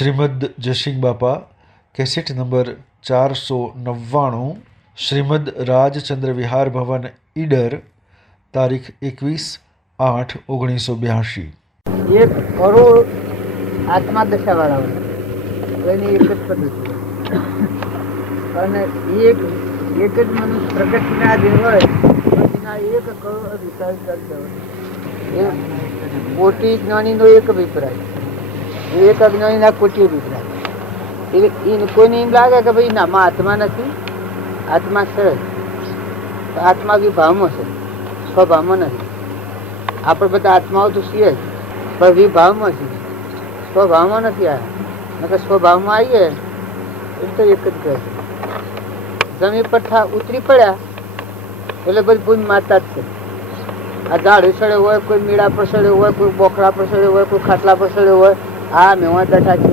શ્રીમદ જયસિંહ બાપા cassette number 499, Shrimad Rajchandra વિહાર ભવન ઈડર, તારીખ 21/8/1982। એક કરોડ આત્મા દશાવાળા હોય એની એક જ પદ્ધતિ અને એક જ મનુષ્ય પ્રગતિના જે હોય એના 1 કરોડ અભિપ્રાય કરતા હોય. એ કોટી જ્ઞાનીનો એક અભિપ્રાય, એક અજ્ઞાનીના કોટી અભિપ્રાય. કોઈને એમ લાગે કે ભાઈ નામાં આત્મા નથી, આત્મા છે, આત્મા વિભાવમાં છે, સ્વભાવમાં નથી. આપણે બધા આત્માઓ તો છીએ જ, પણ વિભાવમાં છીએ, સ્વભાવમાં નથી આવ્યા. સ્વભાવમાં આવીએ એટલે તો એક જ કહે છે. જમીન પર ઉતરી પડ્યા એટલે બધી ભૂમિ માતા જ છે. આ ઝાડ સડે હોય, કોઈ મીડા પર સડે હોય, કોઈ બોકડા પર સડે હોય, કોઈ ખાટલા પર સડે હોય, આ મેવા દઠા છે,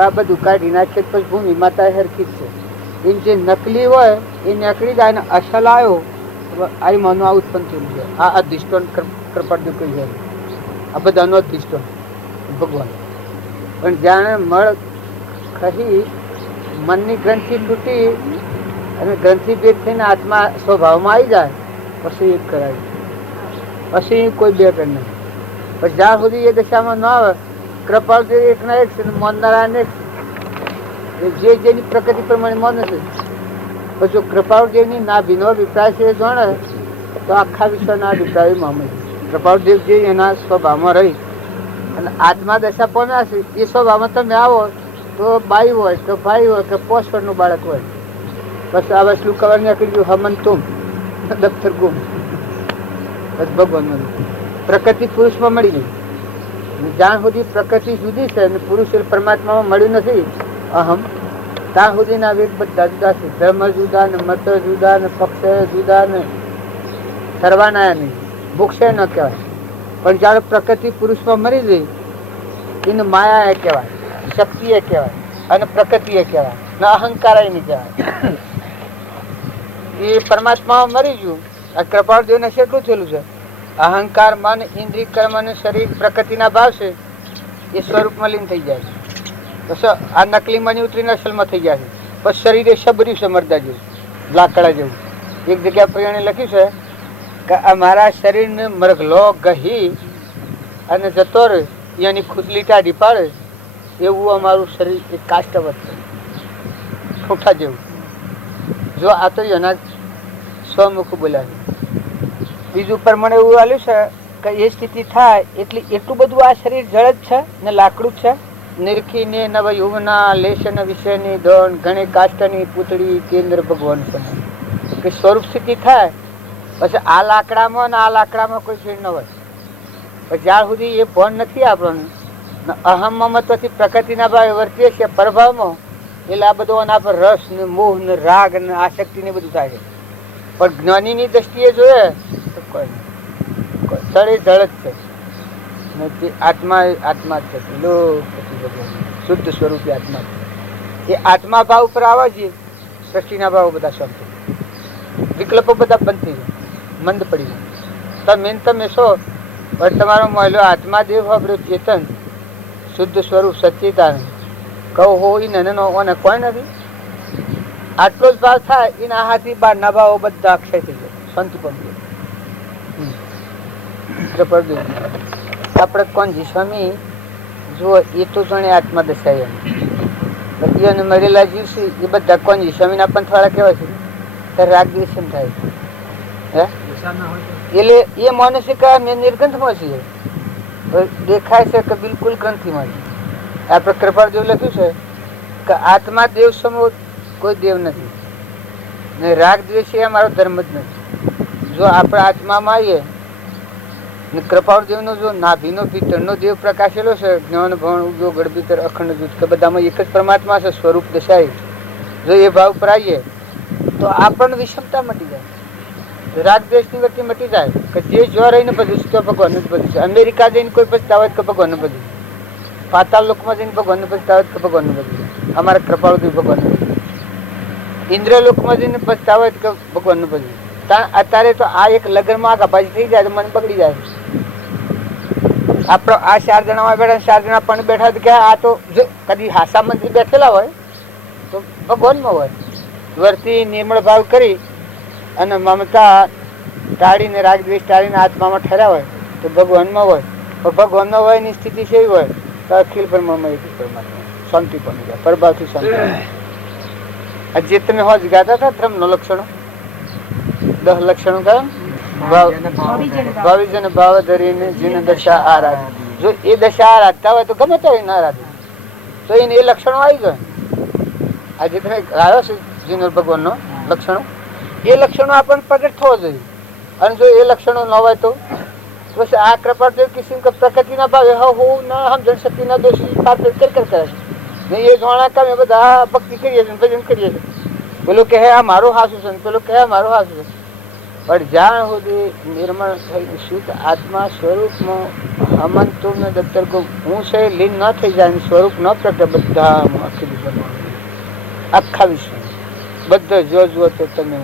આ બધું કાઢી નાખે પછી ભૂમિ માતા હરખી જ છે. એમ જે નકલી હોય એ નીકળી જાય ને અસલ આવ્યો આ મનો આ ઉત્પન્ન થયું છે. આ અધિષ્ઠાન કરપાડ્યું કહી જાય, આ બધાનો અધિષ્ઠાન ભગવાન. પણ જાણે મળ ખહી મનની ગ્રંથિ તૂટી અને ગ્રંથિ ભેદ થઈને આત્મા સ્વભાવમાં આવી જાય પછી એક કરાય, પછી કોઈ બે કર નહીં. પણ જ્યાં સુધી એ દશામાં ન આવે કૃપાળદેવ એકના એક છે, મોનનારાયણ એક જે જેની પ્રકૃતિ પ્રમાણે માને છે. પણ જો કૃપાળદેવની નાભીનો અભિપ્રાય છે એ જાણે તો આખા વિશ્વના અભિપ્રાયમાં અમે કૃપાળદેવ જે એના સ્વભાવમાં રહી અને આત્મા દશા પામ્યા છે એ સ્વભાવમાં તમે આવો તો બાઈ હોય કે ભાઈ હોય કે 5 વર્ષનું બાળક હોય, બસ આ વસ્તુ કવર નીકળી ગયું હમન તુમ દફતર ગુમ. બસ ભગવાન પ્રકૃતિ પુરુષમાં મળી ગઈ. જ્યાં સુધી પ્રકૃતિ જુદી છે અને પુરુષ પરમાત્મામાં મળ્યું નથી અહમ, ત્યાં સુધીના વેગ બધા જુદા છે. ધર્મ જુદા ને મત જુદા ને પક્ષ જુદા ને સર્વાના નહીં, ભૂક્ષે ન કહેવાય. પણ જ્યારે પ્રકૃતિ પુરુષમાં મરી ગઈ એને માયા એ કહેવાય, શક્તિ એ કહેવાય અને પ્રકૃતિ એ કહેવાય ને અહંકાર એ નહીં કહેવાય. એ પરમાત્મામાં મરી ગયું. આ કૃપાળદેવને કેટલું થયેલું છે? અહંકાર, મન, ઇન્દ્રિય, કર્મ અને શરીર પ્રકૃતિના ભાવ છે એ સ્વરૂપમાં લીન થઈ જાય છે. પછી આ નકલી મની ઉતરીને અસલમાં થઈ જાય છે. પછી શરીરે શબર્યું છે મરદા જેવું, લાકડા જેવું. એક જગ્યા પ્રિયાણે લખ્યું છે કે અમારા શરીરને મરઘલો ગહી અને જતો રહે એની ખુદલી ટાઢી પાડે એવું અમારું શરીર એક કાષ્ટવત છે, ઠૂઠા જેવું. જો આ તો એના સ્વમુખ બોલ્યા. બીજું પ્રમાણે એવું આવ્યું છે કે એ સ્થિતિ થાય એટલે એટલું બધું આ શરીર જળ જ છે ને લાકડું જ છે. નિરખીને નવ યુવના લેશન વિષયની દોણ ઘણી કાષ્ટની પૂતળી કેન્દ્ર ભગવાન છે કે સ્વરૂપ સ્થિતિ થાય પછી આ લાકડામાં ને આ લાકડામાં કોઈ ફેર ન હોય. પણ જ્યાં સુધી એ ભણ નથી આપણને અહમ મમત્વથી પ્રકૃતિના ભાવે વર્તીએ છીએ પ્રભાવમાં, એટલે આ બધો આના પર રસ ને મોહ ને રાગ ને આસક્તિ ને બધું થાય છે. પણ જ્ઞાનીની દ્રષ્ટિએ જોઈએ તો કોઈ નહીં, તળે જળ જ છે. આત્મા આત્મા જ છે, શુદ્ધ સ્વરૂપી આત્મા છે. એ આત્મા ભાવ ઉપર આવવા જોઈએ સૃષ્ટિના ભાવ બધા શાંત, વિકલ્પો બધા બંધ થઈ જાય, મંદ પડી જાય. તમે છો પણ તમારો મહિલો આત્મા દેવ આપણું ચેતન શુદ્ધ સ્વરૂપ સચ્ચિદાનંદ કહો હોય ને અને કોઈ નથી. આટલો જ ભાવ થાય એના હાથી બહારના ભાવો બધા અક્ષય થઈ જાય, શાંતિ પામી જાય. આપણે કોણજી સ્વામી જુઓ એ તો જાણે આત્મા દશાય એમ મરેલા જીવ છે એ બધા કોણજી સ્વામીના પંથવાળા કહેવાય છે. ત્યારે રાગ દ્વેષ એમ થાય હે એટલે એ માને છે કે મેં નિર્ગ્રંથમાં છીએ, દેખાય છે કે બિલકુલ ગ્રંથિમાં છે. આપણે કૃપાળદેવ લખ્યું છે કે આત્મા દેવ સમો કોઈ દેવ નથી ને રાગ દ્વેષ એ અમારો ધર્મ જ નથી. જો આપણે આત્મામાં આવીએ ને કૃપાળદેવનો જો નાભીનો ભીતરનો દેવ પ્રકાશેલો છે, જ્ઞાન ભણ ઉદ્યોગ ગઢભીતર અખંડ જૂથ કે બધામાં એક જ પરમાત્મા છે સ્વરૂપ દશાય. જો એ ભાવ પર આવીએ તો આપણને વિષમતા મટી જાય, રાગ દ્વેષની વ્યક્તિ મટી જાય કે જે જો રહીને બધું છે તો ભગવાનનું જ બધું છે. અમેરિકા જઈને કોઈ પછતાવે કે ભગવાનનું બધું, પાતાળ લોકમાં જઈને ભગવાનનું પછતાવે કે ભગવાનનું બધું, અમારા કૃપાળદેવ ભગવાનનું બધું, ઇન્દ્રલોકમાં જઈને પછતાવે કે ભગવાનનું બધું. અત્યારે તો આ એક લગ્નમાં ગાભાજી થઈ જાય તો મને પકડી જાય. આપણો આ 4 જણામાં બેઠા, 4 જણા પણ બેઠા કે આ તો જો કદી હાસા મંત્રી બેઠેલા હોય તો ભગવાનમાં હોય. વર્તી નિર્મળ ભાવ કરી અને મમતા ટાળીને, રાગ દ્વેષ ટાળીને આત્મામાં ઠર્યા હોય તો ભગવાનમાં હોય. પણ ભગવાનમાં હોય એની સ્થિતિ કેવી હોય તો અખિલ બ્રહ્મમય પરમાત્મા શાંતિ પામી જાય, પરભાવથી શાંતિ. જે તમે હોજ ગાતા હતા ધર્મનો લક્ષણો, 10 લક્ષણો કયા? ભાવિજન ભાવ ધરીને જેને દશા આરાધ. જો એ દશા આરાધતા હોય તો ગમે તો ના આરાધે તો એને એ લક્ષણો આવી જાય. આજે તમે આવ્યો છે જીનર ભગવાનનો લક્ષણો, એ લક્ષણો આપણને પ્રગટ થવો જોઈએ. અને જો એ લક્ષણો ન હોય તો બસ આ કૃપા કિસી પ્રકૃતિના ભાવે હું ના સમજણ શક્તિના દોષી પાર કરે છે ને એ જોણા કામે બધા ભક્તિ કરીએ છીએ, ભજન કરીએ છીએ. પેલું કહે આ મારું હાસું છે, પેલું કહે મારું હાસું છે. પણ જ્યાં સુધી નિર્મળ થઈ શુદ્ધ આત્મા સ્વરૂપમાં હમન તું ને દત્તર કો હું છે લીન ન થઈ જાય, સ્વરૂપ ન પ્રગટે બધા આખા વિશ્વ બધા જો જુઓ તો તમે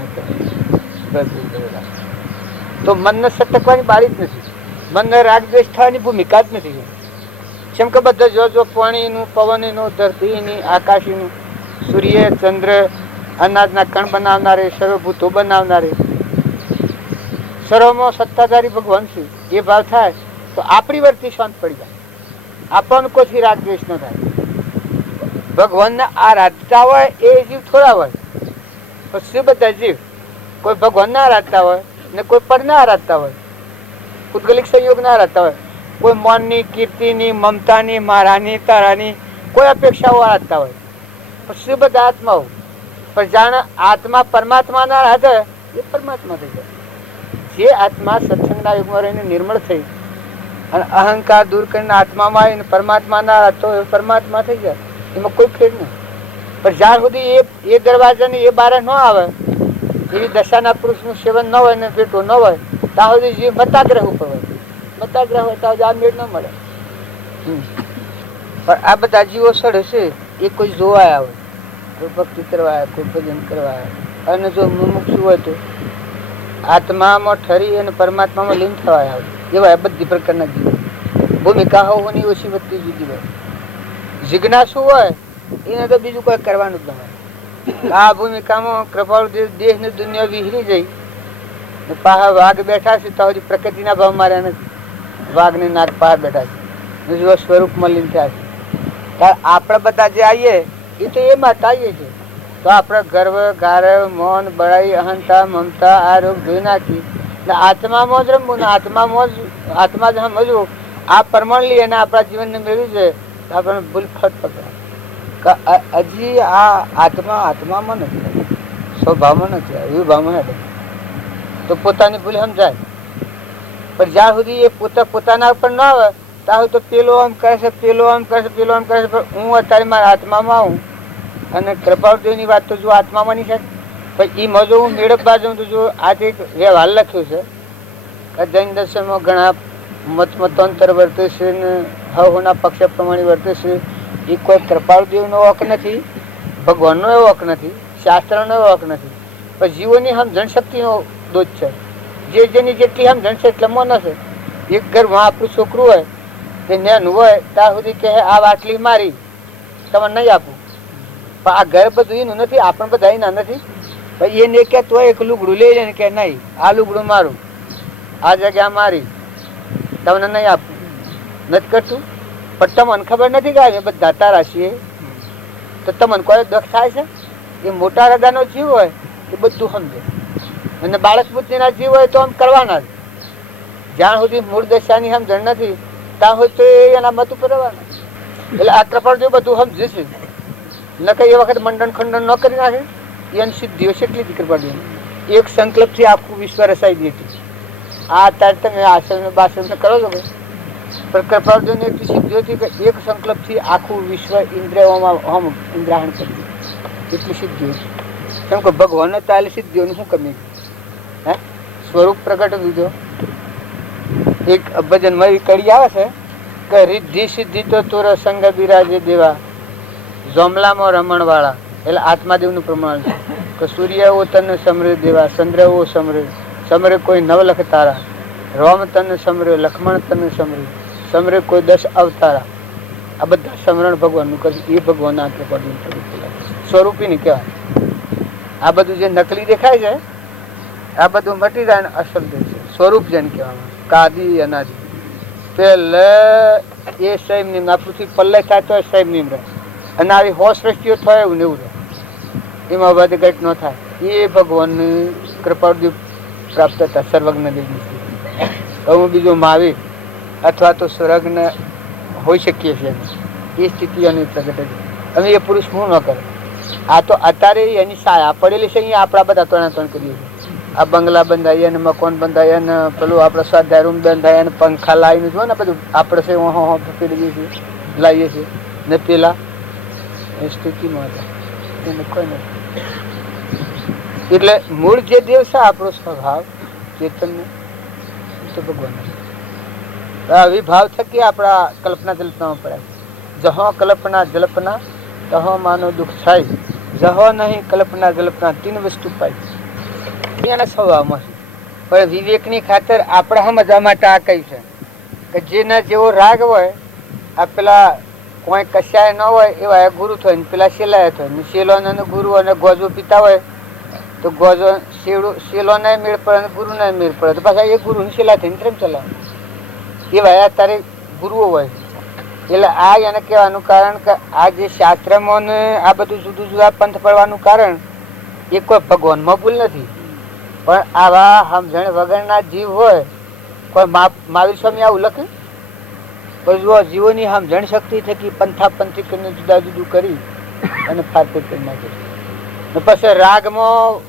તો મનને સટકવાની બારી જ નથી, મનને રાગ દ્વેષ થવાની ભૂમિકા જ નથી. જેમ કે બધા જો પાણીનું, પવનનું, ધરતીની, આકાશીનું, સૂર્ય, ચંદ્ર, અનાજના કણ બનાવનારે, સર્વભૂતો બનાવનારે, સર્વમાં સત્તાધારી ભગવાન છે. એ ભાવ થાય તો આપણી વર્તી શાંત પડી જાય, આપણને કોઈથી રાગ દ્વેષ ન થાય. ભગવાનને આરાધતા હોય એ જીવ થોડા હોય, પછી બધા જીવ કોઈ ભગવાનને આરાધતા હોય ને કોઈ પરના આરાધતા હોય, પૂતગલિક સંયોગના આરાધતા હોય, કોઈ મનની, કીર્તિની, મમતાની, મારાની, તારાની કોઈ અપેક્ષાઓ આરાધતા હોય, પછી બધા આત્માઓ. પણ જાણે આત્મા પરમાત્માના આરાધે એ પરમાત્મા થઈ જાય. જે આત્મા સત્સંગના યુગમાં રહીને નિર્મળ થઈ અને અહંકાર દૂર કરીને આત્મામાં આવીને પરમાત્માના આરાધતો એ પરમાત્મા થઈ જાય, એમાં કોઈ ફેર નહીં. પણ જ્યાં સુધી એ દરવાજાની એ બારે ન આવે, એવી દશાના પુરુષનું સેવન ન હોય ને પેટો ન હોય, ત્યાં સુધી જીવ મતાગ્રહ ઉપર હોય. મતાગ્રહ હોય ત્યાં સુધી આ મેળ ન મળે. પણ આ બધા જીવો સડે છે એ કોઈ જોવાયા હોય, કોઈ ભક્તિ કરવા આવે, કોઈ ભજન કરવા આવે. અને જો મુમુક્ષુ હોય તો આત્મામાં ઠરી અને પરમાત્મામાં લીન થવા આવે. એવા બધી પ્રકારના જીવો. ભૂમિકા હોવાની ઓછી વધતી જુદી હોય. જિજ્ઞાસુ હોય એને તો બીજું કોઈ કરવાનું જ ન હોય. આ ભૂમિકામાં કૃપાળુ દેહ ને દુનિયા વિહરી જઈ પાહા વાઘ બેઠા છે તો હજી પ્રકૃતિના ભાવ માર્યા નથી. વાઘ ને નાગ પાહા બેઠા છે, સ્વરૂપમાં લીન થયા છે. આપણે બધા જે આવીએ એ તો એમાં જ આવીએ છીએ. તો આપણે ગર્વ, ગારવ, મૌન, બળાઈ, અહંતા, મમતા આ રોગ ધોઈ નાખી આત્મામાં જ રમવું ને આત્મા જ સમજવું. આ પરમાણ લઈએ અને આપણા જીવનને મેળવ્યું છે તો આપણને ભૂલ ફટ પકડાય. હજી આ આત્મામાં નથી, સ્વભાવમાં નથી, વિભાવમાં નથી. તો પોતાની ભૂલ સમજાય. પણ જ્યાં સુધી એ પોતાના ઉપર ના આવે ત્યાં સુધી તો પેલો આમ કહે છે, પેલો આમ કહે છે, પેલો આમ કહે છે. પણ હું અત્યારે મારા આત્મામાં આવું અને કૃપાળુદેવની વાત તો જો આત્મામાં નહીં છે. પછી એમાં જો હું મેળપ બાજુ તો જો આજે એક વ્યવહાર લખ્યું છે કે જૈન દર્શનમાં ઘણા મતાંતર વર્તે છે ને હવના પક્ષ પ્રમાણે વર્તે છે. એ કોઈ કૃપાળુદેવનો હક નથી, ભગવાનનો એવો હક નથી, શાસ્ત્રનો એવો હક નથી, પણ જીવોની સમજણ શક્તિનો દોષ છે. જેની જેટલી સમજણ છે એટલે મન હશે. એક ઘરમાં આપણું છોકરું હોય તે નેનું હોય ત્યાં સુધી કહે આ વાટલી મારી તમે નહીં આપું. પણ આ ઘર બધું એનું નથી, આપણે બધા એના નથી. પછી એને કે તો એક લુગડું લઈ લે ને કે નહીં આ લુગડું મારું, આ જગ્યા મારી, તમને નહીં આપું. નથી કરતું. પણ તમને ખબર નથી કે બધા તારા છીએ તો તમને કોઈ દખ થાય છે? એ મોટા હૃદયનો જીવ હોય એ બધું સમજે, અને બાળક બુદ્ધિના જીવ હોય તો આમ કરવાના જ. જ્યાં સુધી મૂળ દશાની સમજણ નથી ત્યાં સુધી તો એના મત ઉપર રહેવાના. એટલે આ કૃપાળુદેવ બધું સમજે છે. ન કઈ એ વખત મંડન ખંડન ન કરી નાખે. એની સિદ્ધિઓ છે એટલી જ કૃપાળુદેવ. એક સંકલ્પથી આખું વિશ્વ રસાઈ દે છે. આ અત્યારે તમે આશ્રમ બાશ્રમ કરો છો પણ કૃપાળુદેવની એટલી સિદ્ધિઓ હતી કે એક સંકલ્પથી આખું વિશ્વ ઇન્દ્રિયોમાં હમ ઇન્દ્રાહણ કરી દે એટલી સિદ્ધિઓ છે. કેમ કે ભગવાનને તાલી સિદ્ધિઓની શું કમી હે સ્વરૂપ પ્રગટ દીધો. એક ભજનમાં કડી આવે છે કે રિદ્ધિ સિદ્ધિ તો તોર સંગ બિરાજે દેવા જોમલામાં રમણ વાળા. એટલે આત્માદેવનું પ્રમાણ છે કે સૂર્ય ઓ તને સમરે દેવા, ચંદ્ર ઓ સમરે કોઈ નવલખ તારા, રોમ તને સમરે, લક્ષ્મણ તને સમરે, સમરે કોઈ 10 અવતારા, આ બધા સમરણ ભગવાનનું કરે, એ ભગવાન આ કૃપાનું સ્વરૂપી નહીં કહેવાય. આ બધું જે નકલી દેખાય છે આ બધું મટી જાય ને અસલ દે છે, સ્વરૂપ જેને કહેવામાં કાદી અનાદિ. પેલે એ સૈમ નિમ, આ પૃથ્વી પલ્લે થાય તો સૈમ નિમ રહે, અને આવી હોશ સૃષ્ટિઓ થાય એવું ને એવું રહે, એમાં બધી ઘટ ન થાય. એ ભગવાનની કૃપાળુ પ્રાપ્ત હતા સર્વજ્ઞ દેવની સ્થિતિ. હું બીજો મહાવીર અથવા તો સ્વર્ગને હોઈ શકીએ છીએ એ સ્થિતિ એની પ્રગટ હતી. અમે એ પુરુષ શું ન કરે, આ તો અત્યારે એની સાયા પડેલી છે, અહીંયા આપણા બધા ત્રણ કરીએ છીએ. આ બંગલા બંધાઈએ ને મકાન બંધાઈએ ને પેલું આપણે સ્વાધ્યાય રૂમ બંધાઈએ ને પંખા લાવીને જો ને બધું આપણે છે ફેરી દઈએ છીએ, લાવીએ છીએ ને પેલા એ સ્થિતિમાં હતા એને કોઈ નથી. એટલે મૂળ જે દેવ છે આપણો સ્વભાવ ચેતન તો ભગવાન અવિભાવ થકી આપણા કલ્પના જલ્પનામાં પડે. જહો કલ્પના જલ્પના તહો માનો દુઃખ થાય, જહો નહીં કલ્પના જલ્પના 3 વસ્તુ પાઈ એના સ્વભાવમાં છે. પણ વિવેકની ખાતર આપણે સમજવા માટે આ કહી છે કે જેના જેવો રાગ હોય, આ પેલા કોઈ કશાય ન હોય એવા ગુરુ થાય ને પેલા શેલાય થાય ને શેલો અને ગુરુ અને ગોજો પીતા હોય તો ગોજો શેલો ને મેળ પડે અને ગુરુ ને મેળ પડે તો પાછા એ ગુરુ શેલા થઈને પ્રેમ ચલાવે એવા અત્યારે ગુરુઓ હોય. એટલે આ એને કહેવાનું કારણ કે આ જે શાસ્ત્રમાં ને આ બધું જુદું જુદા પંથ પડવાનું કારણ એ કોઈ ભગવાનમાં ભૂલ નથી, પણ આવા સમજણ વગરના જીવ હોય. કોઈ મહાવીર સ્વામી આવું લખ્યું પછી જીવોની સમજણ શક્તિ થકી પંથા પંથી કરીને જુદા જુદું કરી અને ફારફેર કરી નાખે. પછી રાગમાં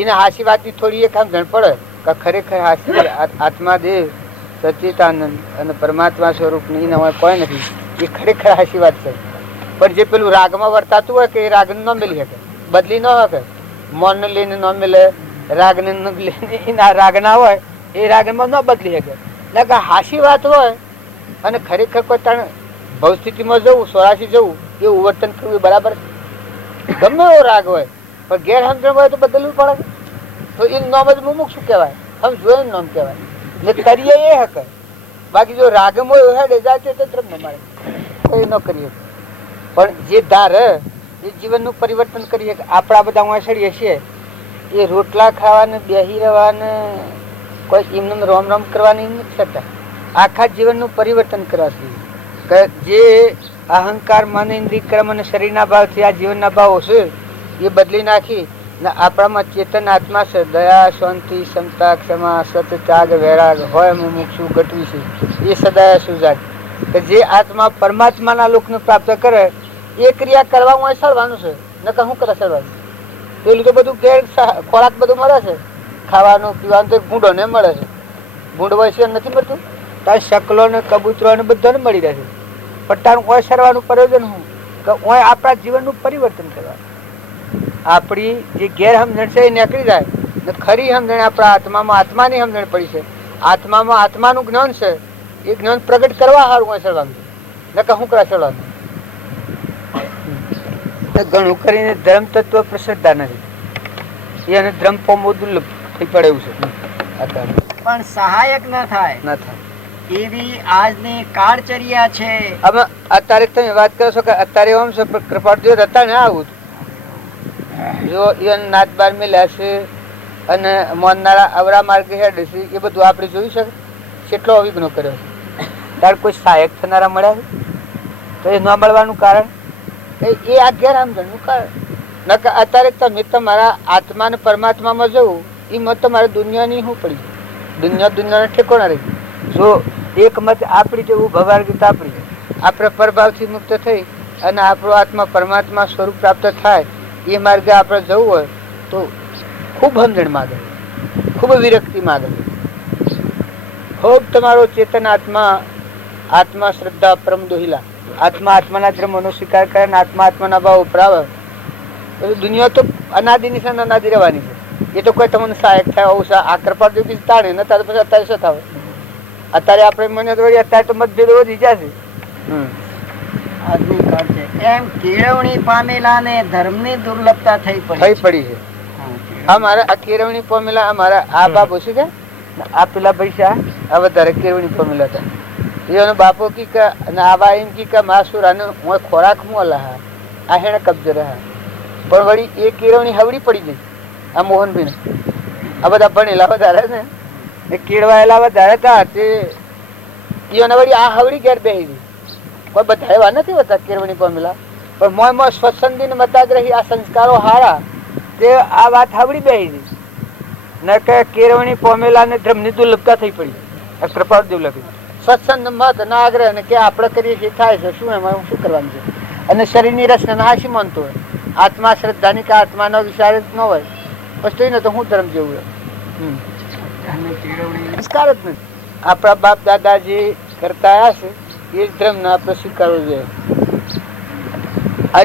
એને હાસી વાતની થોડી એક સમજણ પડે કે ખરેખર હાસી આત્માદેવ સચિતાનંદ અને પરમાત્મા સ્વરૂપની એના કોઈ નથી, એ ખરેખર હાસી વાત છે. પણ જે પેલું રાગમાં વર્તાતું હોય કે એ રાગને ન મિલી શકે, બદલી ન શકે, મનને લઈને ન મિલે, રાગને ન લઈને એના રાગ ના હોય એ રાગમાં ન બદલી શકે. એટલે કે હાસી વાત હોય અને ખરેખર કોઈ તાણ ભવસ્થિતિમાં જવું, 84 જવું એવું વર્તન કરવું બરાબર. ગમે એવો રાગ હોય પણ ગેરસમજણ હોય તો બદલવું પડે, તો એ નામ જ મુમુક્ષ શું કહેવાય, આમ જોયું નામ કહેવાય. એટલે કરીએ એ હકે, બાકી જો રાગમ હોય હેડે જાય તો તરફ ન મારે કોઈ ન કરીએ. પણ જે ધાર એ જીવનનું પરિવર્તન કરીએ. આપણા બધા વાંસળીએ છીએ એ રોટલા ખાવાને બેહી રહેવાને કોઈ એમને રોમ રોમ કરવાની નથી થતા, આખા જીવનનું પરિવર્તન કરવા જોઈએ. જે અહંકાર મન ઇન્દ્રિય કર્મ અને શરીરના ભાવથી આ જીવનના ભાવો છે એ બદલી નાખી ને આપણામાં ચેતન આત્મા છે, દયા શાંતિ ક્ષમતા ક્ષમા સત ત્યાગ વૈરાગ હોય મુમુક્ષુ ગટવી છે એ સદાય સુજાત કે જે આત્મા પરમાત્માના લોકને પ્રાપ્ત કરે એ ક્રિયા કરવામાં સળવાનું છે. ન કે શું કરે સળવાનું, પેલું તો બધું ઘેર ખોરાક બધું મળે છે, ખાવાનું પીવાનું તો ભૂંડો ને મળે છે, ભૂંડ હોય છે નથી મળતું, ત્યાં શકલો ને કબૂતરો ને બધાને મળી રહે છે. પણ તારું કોઈ સરવાનું પ્રયોજન શું કે ઓય આપણા જીવનનું પરિવર્તન કરવાનું. આપણી જે ગેરસમજણ છે એ નીકળી જાય ને ખરી સમજણ આપણા આત્મામાં આત્માની સમજણ પડી છે, આત્મામાં આત્માનું જ્ઞાન છે, એ જ્ઞાન પ્રગટ કરવા સારું હોય સળવાનું ને કે શું કરે સળવાનું. ઘણું કરીને ધર્મ તત્વ પ્રસિદ્ધતા નથી એને ધર્મ પામવું દુર્લભ થઈ પડે એવું છે. પણ સહાયક ન થાય એવી આજની કાળચર્યા છે. હવે અત્યારે તમે વાત કરો છો કે અત્યારે એમ છે કૃપાળુ હતા ને આવું જો ઇવન નાત બાર મેલ્યા છે અને મોનનારા અવરા માર્ગે હેડ છે એ બધું આપણે જોઈ શકે કેટલો અવિઘ્નો કર્યો છે. તાર કોઈ સહાયક થનારા મળ્યા તો એ ન મળવાનું કારણ એ આ ગેરસમજણનું કારણ. નકર અત્યારે તમે તમારા આત્મા ને પરમાત્મામાં જવું એ મત તમારે દુનિયાની શું પડી, દુનિયાને ઠેકોણા રહી. જો એક મત આપણી જેવું ભગવાન ગીતા આપણી આપણે પ્રભાવથી મુક્ત થઈ અને આપણો આત્મા પરમાત્મા સ્વરૂપ પ્રાપ્ત થાય એ માર્ગે આપણે જવું હોય તો ખૂબ સમજણ માગે, ખૂબ વિરક્તિ માગે, ખૂબ તમારો ચેતન આત્મા શ્રદ્ધા પરમ દોહિલા આત્માના ધર્મનો સ્વીકાર કરે ને આત્માના ભાવ ઉપર આવે. દુનિયા તો અનાદિની છે અનાદિ રહેવાની છે, એ તો કોઈ તમને સહાયક થાય આવું આ કૃપાળુ બી તાણે ને ત્યારે પછી અત્યારે શું થાય. અત્યારે આપણે મને દોડી અત્યારે તો મતભેદો વધી જશે. આજની કાળ છે એમ કેળવણી પામેલાને ધર્મની દુર્લભતા થઈ પડી છે. અમારે આ કેળવણી પામેલા અમારા આ બાબુ છે કે આ પેલા પૈસા આ વધારે કેળવણી પામેલા હતા એનો બાપો કી કે આવા એમ કી કે માસુર આને હું ખોરાક મોલા હા આ હેણે કબજે રહ્યા પણ વળી એ કેળવણી હવડી પડી ગઈ આ મોહનભાઈ આ બધા ભણેલા વધારે ને એ કેળવાયેલા વધારે હતા તે એને વળી આ હવડી ઘેર બેસી ગઈ કોઈ બધા એવા નથી હોતા કેળવણી પામેલા પણ મોય મોય સ્વચ્છંદી ને મતાગ્રહી આ સંસ્કારો હારા તે આ વાત હવડી બેસી ગઈ ન કે કેળવણી પામેલા ને ધર્મની દુર્લભતા થઈ પડી આ કૃપાળદેવ લખ્યું સ્વચ્છંદ મત ના આગ્રહ ને કે આપણે કરીએ છીએ થાય છે શું એમાં શું કરવાનું છે અને શરીરની રચના હાશી માનતો હોય આત્મા શ્રદ્ધાની કે આત્માનો વિચાર જ ન હોય પછી તો હું ધર્મ જેવું સંસ્કાર જ નથી આપણા બાપ દાદા જે કરતા આવ્યા છે એ જ ધર્મને આપણે સ્વીકારવો જોઈએ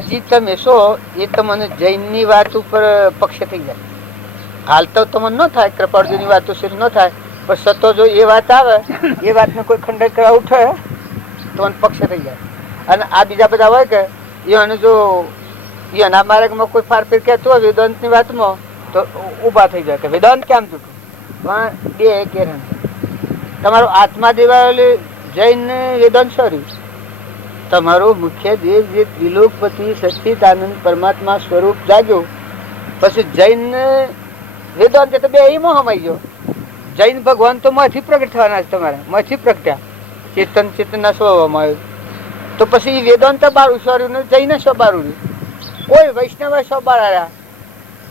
હજી તમે શો એ તમને જૈનની વાત ઉપર પક્ષ થઈ જાય હાલ તો તમને ન થાય કૃપાળજીની વાતો શરૂ ન થાય પણ સતો જો એ વાત આવે એ વાતને કોઈ ખંડન કરવા ઉઠે તો મને પક્ષ થઈ જાય અને આ બીજા બધા હોય કે એને જો એના માર્ગમાં કોઈ ફારફેર કહેતું હોય વેદાંતની વાતમાં તો ઊભા થઈ જાય કે વેદાંત કેમ તૂટું પણ બે કેરણ તમારો આત્મા દેવાયેલી જૈન વેદાંત સોરી તમારો મુખ્ય દેવ જે ત્રિલોકપતિ સચ્ચિત આનંદ પરમાત્મા સ્વરૂપ જાગ્યો પછી જૈન વેદાંત તો બે એમાં હમાઈ ગયો જૈન ભગવાન તો માંથી પ્રગટ થવાના છે તમારે માંથી પ્રગટ્યા ચેતન ચેતનના સ્વભાવમાં આવ્યું તો પછી વેદાંત બારું સ્વર્યું ને જૈન સ્વ બારું કોઈ વૈષ્ણવ સ્વ બારા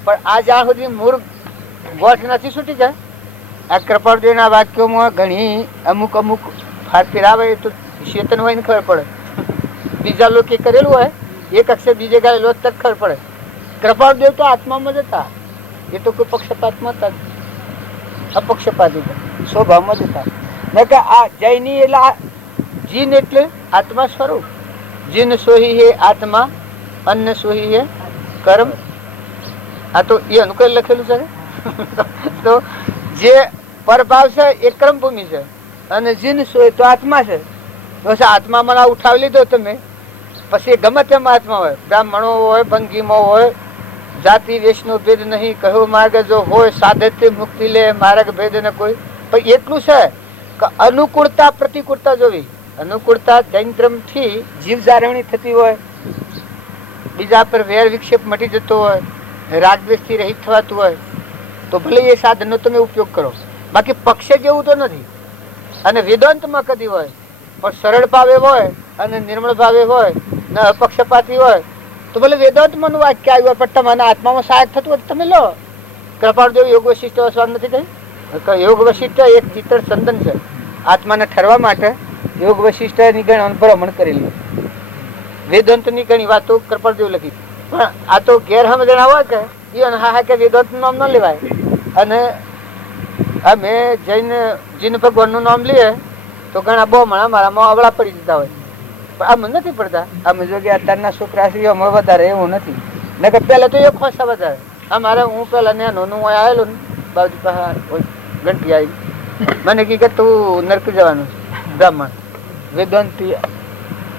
પણ આ જ્યાં સુધી મૂર્ખ ગોઠ નથી છૂટી જાય આ કૃપાળદેવના વાક્યોમાં ઘણી અમુક અમુક ફારફેર આવે તો ચેતન હોય ને ખબર પડે બીજા લોકો કરેલું હોય એક અક્ષર બીજે ગાયેલો તક ખબર પડે કૃપાળદેવ તો આત્મામાં જ હતા એ તો કોઈ પક્ષપાતમાં હતા અપક્ષપાતી સ્વભાવમાં જ હતા ને કે આ જૈની એટલે જીન એટલે આત્મા સ્વરૂપ જીન સોહી હે આત્મા અન્ન સોહી હે કર્મ આ તો એ અનુકૂળ લખેલું છે તો જે પરભાવ છે એ કર્મભૂમિ છે અને જીન સોય તો આત્મા છે બસ આત્મા મને ઉઠાવી લીધો તમે પછી ગમે તેમ આત્મા હોય બ્રાહ્મણો હોય ભંગીમો હોય જાતિ વેશનો ભેદ નહીં કહ્યો માર્ગ જો હોય સાધે મુક્તિ લે માર્ગ ભેદ ને કોઈ પણ એટલું છે કે અનુકૂળતા પ્રતિકૂળતા જોવી અનુકૂળતા જૈન ધર્મથી જીવ જાળવણી થતી હોય બીજા પર વેર વિક્ષેપ મટી જતો હોય રાગદ્વેષથી રહિત થવાતું હોય તો ભલે એ સાધનનો તમે ઉપયોગ કરો બાકી પક્ષે જેવું તો નથી અને વેદાંતમાં કદી હોય પણ સરળ ભાવે હોય અને નિર્મળ ભાવે હોય ને અપક્ષપાતી હોય તો ભલે વેદાંતમાં વાક્ય આવ્યું પણ તમારા આત્મામાં સહાયક થતું હોય તમે લો કૃપાળદેવ યોગ વશિષ્ઠ સ્વાદ નથી કહી યોગ વશિષ્ઠ એક ચિત્તર સંદન છે આત્માને ઠરવા માટે યોગ વશિષ્ઠની ગણ ભ્રમણ કરેલી વેદાંતની ઘણી વાતો કૃપાળદેવ લખી પણ આ તો ગેરસમજણા હોય કે એ હા કે વેદાંતનું નામ ન લેવાય અને અમે જઈને જીન ભગવાનનું નામ લઈએ તો ઘણા બહુ મારામાં અવળા પડી જતા હોય પણ આમ નથી પડતા અમે જો કે અત્યારના છોકરાશ્રીઓમાં વધારે એવું નથી ને કે પહેલાં તો એ ખોસા વધારે અમારે હું પહેલાં નાનું આવેલો ને બાજુ ઘંટી આવી મને કહે કે તું નરક જવાનું બ્રાહ્મણ વેદાંતિ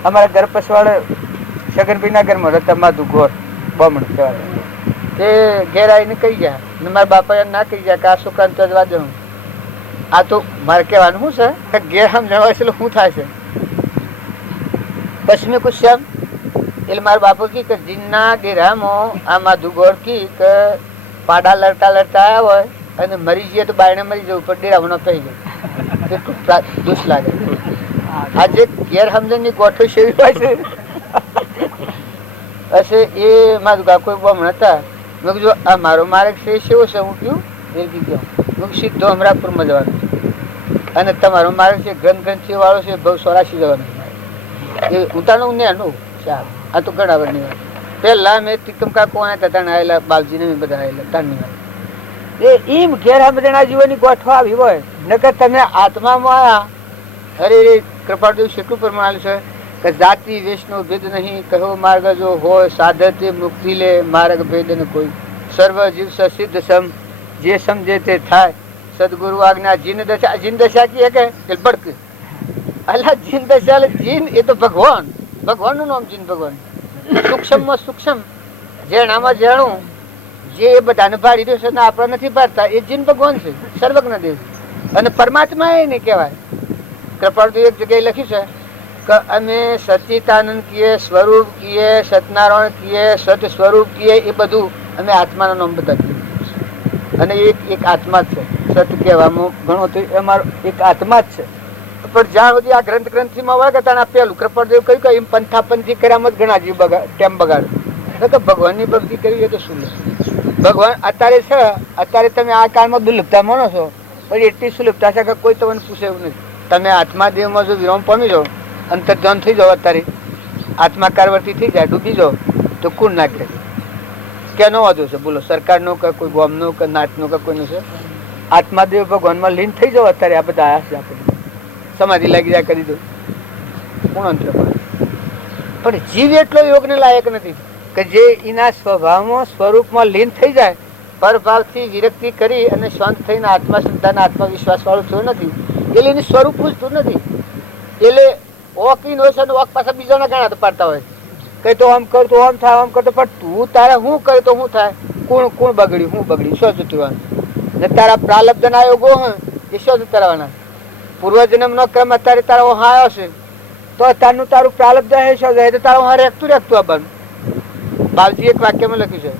અમારા ઘર પછવાડે સગનભાઈના ઘરમાં રહેતા માધુ ઘોર બમણ કહેવાય તે ઘેર આવીને કહી ગયા ને મારા બાપાએ ના કહી ગયા કે આ શું કાંત વાંચવાનું આ તો મારે કહેવાનું શું છે કે ઘેર સમજણ એટલે શું થાય છે બસ મેં કુછ શ્યામ એટલે મારા બાપુ કી કે જીનના ડેરામાં આ માધુ ઘોર કી કે પાડા લડતા લડતા આવ્યા હોય અને મરી જઈએ તો બાયણે મરી જવું પણ ડેરામાં ન કહી જાય એટલું દુષ્ટ લાગે આજે ઘેર સમજણની ગોઠવી સેવી હોય છે હશે એ મારું કાકો બમણ હતા મેં કીધું આ મારો માર્ગ છે કેવો છે હું કયું વેરગી ગયો હું સીધો અમરાપુરમાં જવાનું અને તમારો માર્ગ છે ગ્રંથગ્રંથિ વાળો છે બહુ સોરાશી જવાનું એ ઉતારણું ને આનું આ તો ઘણા બની વાત પહેલા મેં તિકમ કાકો આવ્યા હતા આવેલા બાપજીને મેં બધા આવેલા તારની વાત એ એમ ઘેર સમજણા જીવનની ગોઠવા આવી હોય નકર તમે આત્મામાં આવ્યા અરે કૃપાળદેવ કેટલું પ્રમાણ છે કે જાતિ વેશનો ભેદ નહીં કહો માર્ગ જો હોય સાધતે મુક્તિ લે માર્ગ ભેદ ને કોઈ સર્વ જીવ સિદ્ધ સમ જે સમજે તે થાય સદગુરુ આજ્ઞા જીન દશા કી કે બડક અલા જીન દશા જીન એ તો ભગવાન ભગવાનનું નામ જીન ભગવાન સૂક્ષ્મમાં સૂક્ષ્મ જેણામાં જેણું જે એ બધાને ભાડી રહ્યો છે ને આપણે નથી ભાડતા એ જીન ભગવાન છે સર્વજ્ઞ દેવ અને પરમાત્મા એ નહીં કહેવાય કૃપાળુદેવ એક જગ્યાએ લખ્યું છે કે અમે સચ્ચિદાનંદ કીએ, સ્વરૂપ કીએ, સત્યનારાયણ કીએ, સત સ્વરૂપ કીએ, એ બધું અમે આત્માના નામ બધા કીએ. અને એક આત્મા જ છે. સત્ય કહેવામાં ઘણું હતું, અમારો એક આત્મા જ છે. પણ જ્યાં સુધી આ ગ્રંથિમાં હોય કે ત્યાં પેલું કૃપાળુદેવ કહ્યું કે એમ પંથાપંથી કર્યામાં જ ઘણા જીવ ટેમ બગાડે. તો ભગવાનની ભક્તિ કરવી હોય તો શું લે? ભગવાન અત્યારે છે, અત્યારે તમે આ કાળમાં દુર્લભતા માનો છો, પણ એટલી સુલભતા છે કે કોઈ તમને પૂછે એવું નથી. તમે આત્માદેવમાં જો વિરામ પામી જાઓ, અંતર્ધ્યાન થઈ જાઓ, અત્યારે આત્માકારવર્તી થઈ જાય, ડૂબી જાઓ, તો કોણ નાખે? કેનો વાંધો છે બોલો? સરકારનો કે કોઈ ગામનો કે નાટનો કે કોઈનો છે? આત્માદેવ ભગવાનમાં લીન થઈ જાઓ. અત્યારે આ બધા આયા છે, આપણે સમાધિ લાગી જાય કરી દો, કોણ અંતર પડે? પણ જીવ એટલો યોગને લાયક નથી કે જે એના સ્વભાવમાં સ્વરૂપમાં લીન થઈ જાય, પરભાવથી વિરક્તિ કરી અને શાંત થઈને આત્મશ્રદ્ધાના આત્મવિશ્વાસ વાળું થયું નથી. એટલે એનું સ્વરૂપ પૂછતું નથી. એટલે ઓકીન હોય છે ને ઓક પાછા બીજાના ઘણા પાડતા હોય છે કે તો આમ કર તો આમ થાય, આમ કરતો. પણ તું તારે શું કરે તો શું થાય? કોણ બગડ્યું? હું બગડ્યું? શું જતું ને તારા પ્રાલબ્ધના યોગો હ એ શું જતા રહેવાના? પૂર્વજન્મનો ક્રમ અત્યારે તારો ઓહા આવ્યો છે તો અત્યારનું તારું પ્રાલબ્ધ હે શું જાય તો તારું હા રહેતું આવવાનું. બાલજી એક વાક્યમાં લખ્યું છે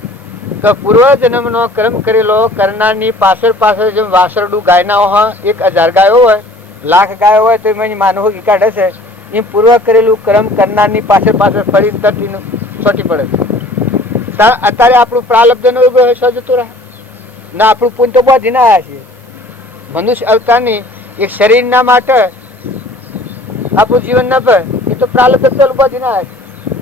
કે પૂર્વજન્મનો ક્રમ કરેલો કરનારની પાછળ જેમ વાસરડું ગાયના ઓહા 1000 ગાયો હોય, 1,00,000 ગાયો હોય તો એની માનવો કાઢે છે, એમ પૂર્વ કરેલું કર્મ કરનારની પાછળ ફરી તરતીનું છોટી પડે છે. અત્યારે આપણું પ્રાલબ્ધનો યોગ શું જતું રહે ના? આપણું પુણ્ય તો બાંધીને આવ્યા છીએ. મનુષ્ય અવતારની એક શરીરના માટે આપણું જીવન ન ભય, એ તો પ્રાલબ્ધ પેલું બાંધીને આવ્યા છે.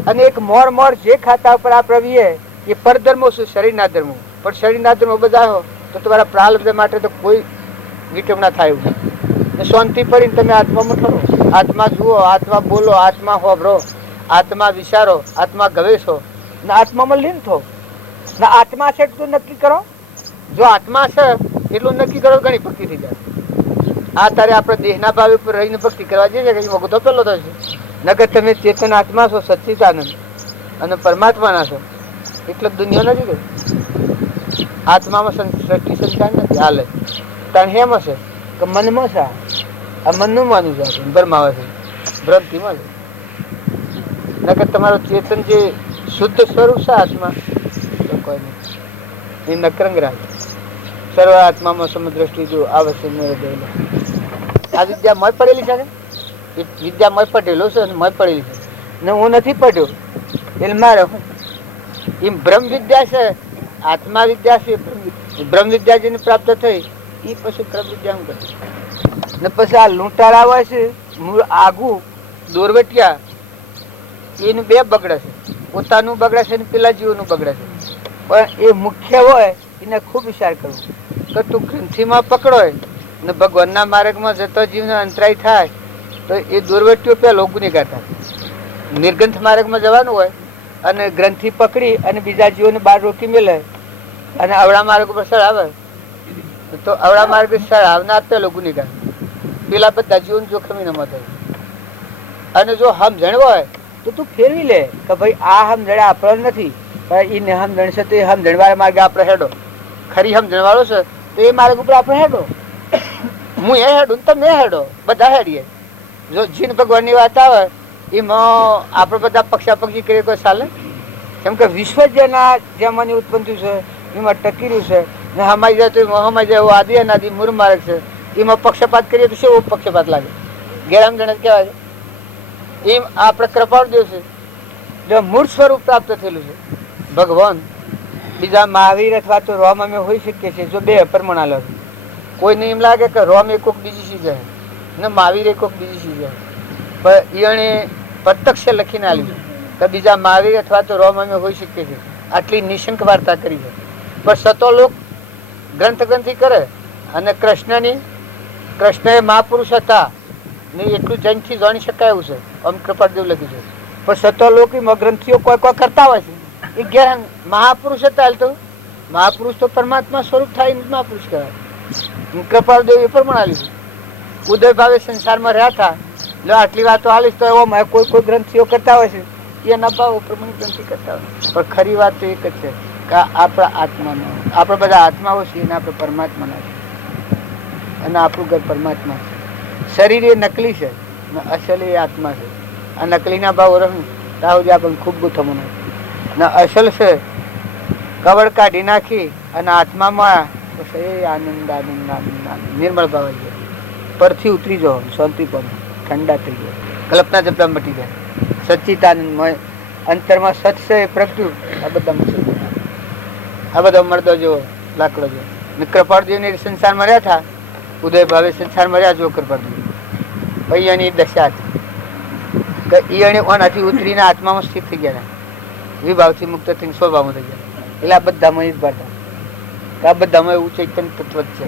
અને એક મોર જે ખાતા ઉપર આ પ્રવીએ એ પરધર્મો શું? શરીરના ધર્મો. પણ શરીરના ધર્મો બધા હો તો તમારા પ્રાલબ્ધ માટે તો કોઈ વિટમણા થાય એવું. શાંતિ પડીને તમે આત્મામાં ઠરો, આત્મા જુઓ, આત્મા બોલો, આત્મા હોભરો, આત્મા વિચારો, આત્મા ગવેશો ને આત્મામાં લીન થો. ને આત્મા છે એટલું નક્કી કરો. જો આત્મા છે એટલું નક્કી કરો, ઘણી ભક્તિ થઈ જાય. આ તારે આપણે દેહના ભાવ ઉપર રહીને ભક્તિ કરવા જઈએ કે વગો તો પેલો થશે. નગર તમે ચેતન આત્મા છો, સચ્ચિદાનંદ અને પરમાત્માના છો, એટલે દુનિયા નથી ગઈ. આત્મામાં સૃષ્ટિ સંસાર નથી હાલે. તાણ હેમ હશે કે મનમાં છે, આ મનનું માનું છે, ભરમાવે છે, ભ્રાંતિમાં છે. નકર તમારો ચેતન જે શુદ્ધ સ્વરૂપ છે આત્મા તો કોઈ નહીં. એ નકરંગ રાખે. સર્વ આત્મામાં સમદ્રષ્ટિ જો આવશ્ય મેળવેલો. આ વિદ્યા મય પડેલી છે ને, એ વિદ્યા મય પડેલો છે ને મય પડેલી છે ને હું નથી પડ્યો એટલે મારે એમ બ્રહ્મ વિદ્યા છે, આત્મા વિદ્યા છે. બ્રહ્મ વિદ્યા જેને પ્રાપ્ત થઈ એ પછી ક્રમ વિદ્યા શું કરે ને પછી આ લૂંટારા હોય છે આગું દોરવટિયા, એનું બે બગડે છે, પોતાનું બગડે છે ને પેલા જીવોનું બગડે છે. પણ એ મુખ્ય હોય એને ખૂબ વિચાર કરવો કે તું ગ્રંથિમાં પકડોય ને ભગવાનના માર્ગમાં જતો જીવને અંતરાય થાય તો એ દોરવટીઓ પેલો ગુનેગાર થાય. નિર્ગ્રંથ માર્ગમાં જવાનું હોય અને ગ્રંથિ પકડી અને બીજા જીવોને બહાર રોકી મેલે અને અવળા માર્ગ ઉપર ચડાવે તો અવળા માર્ગ ચડાવનાર પેલો ગુનેગાર, પેલા બધા જીવન જોખમી ન થાય. અને જો સમજણ હોય તો તું ફેરવી લે કે ભાઈ આ સમજણ આપણો નથી, પણ એ સમજણ છે તો એ સમજણ વાળા માર્ગે આપણે હેડો. ખરી સમજણ વાળો છે તો એ માર્ગ ઉપર આપણે હેડો. હું એ હેડું ને તમે હેડો, બધા હેડીએ. જો જીન ભગવાનની વાત આવે એમાં આપણે બધા પક્ષાપક્ષી કરીએ કોઈ ચાલે? કેમ કે વિશ્વ જેના જેમાંની ઉત્પન્ન થયું છે એમાં ટકી રહ્યું છે ને હમાઈ જાય તો હમાઈ જાય એવો આદિ અનાદિ મૂળ માર્ગ છે. એમાં પક્ષપાત કરીએ તો શું પક્ષપાત લાગે? ગેરસમજણ જ કહેવાય છે. એમ આપણે કૃપાળુદેવ છે જો મૂળ સ્વરૂપ પ્રાપ્ત થયેલું છે ભગવાન. બીજા મહાવીર અથવા તો રોમ અમે હોઈ શકીએ છીએ જો બે પરમણા લો. કોઈને એમ લાગે કે રોમ એ કોઈક બીજી ચીજ છે ને મહાવીર એ કોઈક બીજી ચીજ છે, પણ એને પ્રત્યક્ષ લખીને આવ્યું કે બીજા મહાવીર અથવા તો રોમ અમે હોઈ શકીએ છીએ. આટલી નિશંક વાર્તા કરી છે. પણ સતો લોક ગ્રંથી કરે અને કૃષ્ણ એ મહાપુરુષ હતા ને એટલું જૈનથી જાણી શકાય એવું છે. આમ કૃપાળદેવ લખ્યું છે. પણ સતો લોક ગ્રંથિઓ કોઈ કરતા હોય છે એ ગેર મહાપુરુષ હતા. હાલ તો મહાપુરુષ તો પરમાત્મા સ્વરૂપ થાય મહાપુરુષ કહેવાય. કૃપાળદેવ એ પણ આવ્યું છે. ઉદય ભાવે સંસારમાં રહ્યા હતા એટલે આટલી વાતો હાલીશ તો એવો કોઈ ગ્રંથિઓ કરતા હોય છે એના ભાવ ઉપર ગ્રંથિ કરતા હોય. પણ ખરી વાત તો એક જ છે કે આપણા આત્માનો, આપણે બધા આત્માઓ છીએ અને આપણે પરમાત્માના છીએ અને આપણું ઘર પરમાત્મા છે. શરીર એ નકલી છે ને અસલ એ આત્મા છે. આ નકલીના ભાવ રહે રાહુજી આપણને ખૂબ ગુથમણું ને અસલ છે કવડ કાઢી નાખી અને આત્મામાં બસ એ આનંદ આનંદ આનંદ આનંદ નિર્મળ ભાવ આવી જાય. પરથી ઉતરી જાઓ, શાંતિ પામો, ઠંડા થઈ જાય, કલ્પના જપલા મટી જાય, સચ્ચિદાનંદમય અંતરમાં સત છે એ પ્રગટ્યું. આ બધામાં સચ્ચિદાનંદ. આ બધા મરદો જો લાકડો જો ને કૃપાળદેવને સંસારમાં રહ્યા હતા, ઉદય ભાવે સંસારમાં રહ્યા જો કૃપાળદેવ પછી એની દશા હતી કે એ ઓનાથી ઉતરીને આત્મામાં સ્થિત થઈ ગયા, વિભાવથી મુક્ત થઈને સ્વભાવમાં થઈ ગયા. એટલે આ બધામાં એ જ બાટા, આ બધામાં એવું ચૈતન્ય તત્વ જ છે.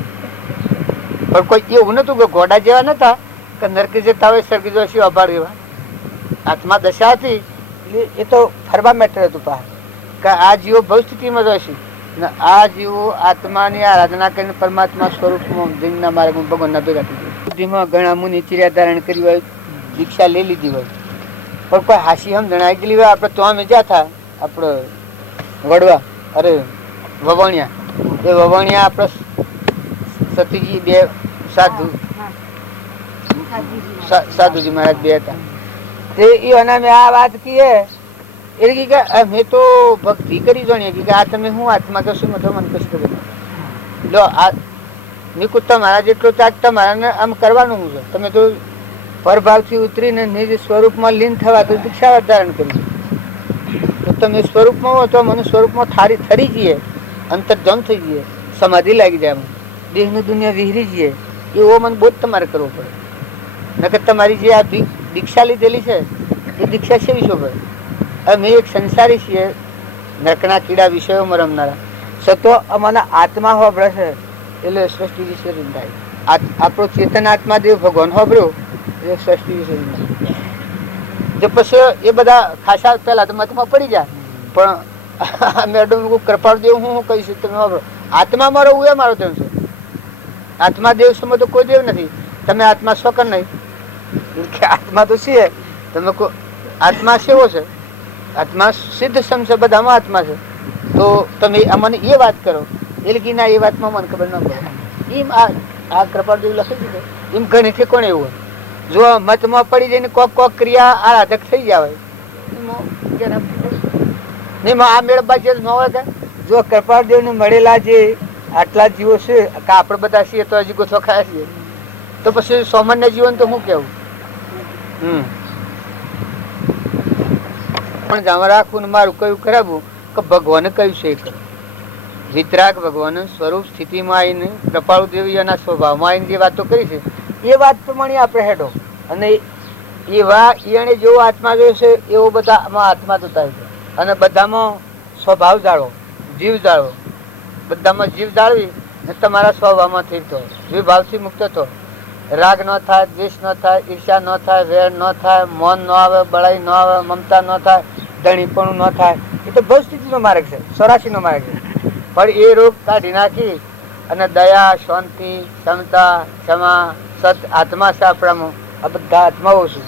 પણ કોઈ એવું નતું કે ઘોડા જેવા નતા કે નરકી જતા હોય સ્વર્ગ જોશી અભાર એવા. આત્મા દશા હતી એ તો ફરવા મેટર હતું પા કે આ જીવો ભવસ્થિતિમાં જોશી ને આ જીવો આત્માની આરાધના કરીને પરમાત્મા સ્વરૂપમાં જૈનના માર્ગમાં ભગવાનના ભેગા થઈ ગયા. બુદ્ધિમાં ઘણા મુનિ ચિર્યા ધારણ કરી હોય, દીક્ષા લઈ લીધી હોય, પણ કોઈ હાસી હમ જણાઈ ગયેલી હોય. આપણે તો અમે જ્યાં થા આપણે વડવા અરે વવાણિયા, એ વવાણિયા આપણે સતીજી બે સાધુજી મહારાજ બે હતા તે એના મેં આ વાત કીએ એટલે કે મેં તો ભક્તિ કરી જાણીએ કે આ તમે હું આત્મા કશું મને કશું કરી લો. આ મેં કહું તમારા જેટલો ચાર્જ તમારાને આમ કરવાનું હું છે. તમે તો પરભાવથી ઉતરીને નિજ સ્વરૂપમાં લીન થવા તો દીક્ષા ધારણ કરી. તો તમે સ્વરૂપમાં હો તો મને સ્વરૂપમાં થરી જઈએ, અંતર્જમ થઈ જઈએ, સમાધિ લાગી જાય, દેહની દુનિયા વિહરી જઈએ. એવો મને બોધ તમારે કરવો પડે. નકર તમારી જે આ દીક્ષા લીધેલી છે એ દીક્ષા છે વિષયો પર. હવે મેં એક સંસારી છીએ, નરકના કીડા વિષયોમાં રમનારા, સતો અમારા આત્મા હોબળે છે એટલે સૃષ્ટિ વિશે થાય. આપણો ચેતન આત્મા દેવ ભગવાન હોબળ્યો એટલે સૃષ્ટિ વિશે થાય. જો પછી એ બધા ખાસા પહેલા તો મતમાં પડી જાય, પણ મેડમ કૃપાળ દેવ હું કહીશ તમે હોબળો. આત્મા મારો હું એ મારો દેવ છે. આત્મા દેવ સમય તો કોઈ દેવ નથી. તમે આત્મા સ્વકન નહીં કે આત્મા તો છે. તમે આત્મા સેવો છે, આત્મા સિદ્ધ સમ છે, બધામાં આત્મા છે. તો તમે અમને એ વાત કરો એટલે કે ના એ વાતમાં મને ખબર ન પડે. એમ આ કૃપાળદેવ લખી દીધું. એમ ઘણીથી કોણ એવું હોય જો મતમાં પડી જઈને કોક ક્રિયા આરાધક થઈ જાય નહીં આ મેળવવા જે ન હોય કે જો કૃપાળદેવને મળેલા જે આટલા જીવો છે કે આપણે બધા છીએ તો હજી ગોથો ખાયા છીએ, તો પછી સામાન્ય જીવન તો શું કેવું. પણ જાણ રાખવું ને મારું કયું ખરાબું કે ભગવાને કયું છે એ વિતરાગ ભગવાન સ્વરૂપ સ્થિતિમાં આવીને કૃપાળુ દેવી એના સ્વભાવમાં આવીને જે વાતો કરી છે એ વાત પ્રમાણે આપણે હેઠો. અને એવા એને જેવો આત્મા જોયો છે એવો બધામાં આત્મા તો થાય છે. અને બધામાં સ્વભાવ જાળવો, જીવ જાળવો, બધામાં જીવ જાળવી ને તમારા સ્વભાવમાં થતો વિભાવથી મુક્ત થતો. રાગ ન થાય, દ્વેષ ન થાય, ઈર્ષા ન થાય, વેર ન થાય, મૌન ન આવે, બળાઈ ન આવે, મમતા ન થાય, ધણીપણું ન થાય. એ તો ભવ સ્થિતિનો માર્ગ છે, 84નો માર્ગ છે. પણ એ રોગ કાઢી નાખી અને દયા, શાંતિ, ક્ષમતા, ક્ષમા, સત આત્મા છે આપણામાં. આ બધા આત્માઓ છે.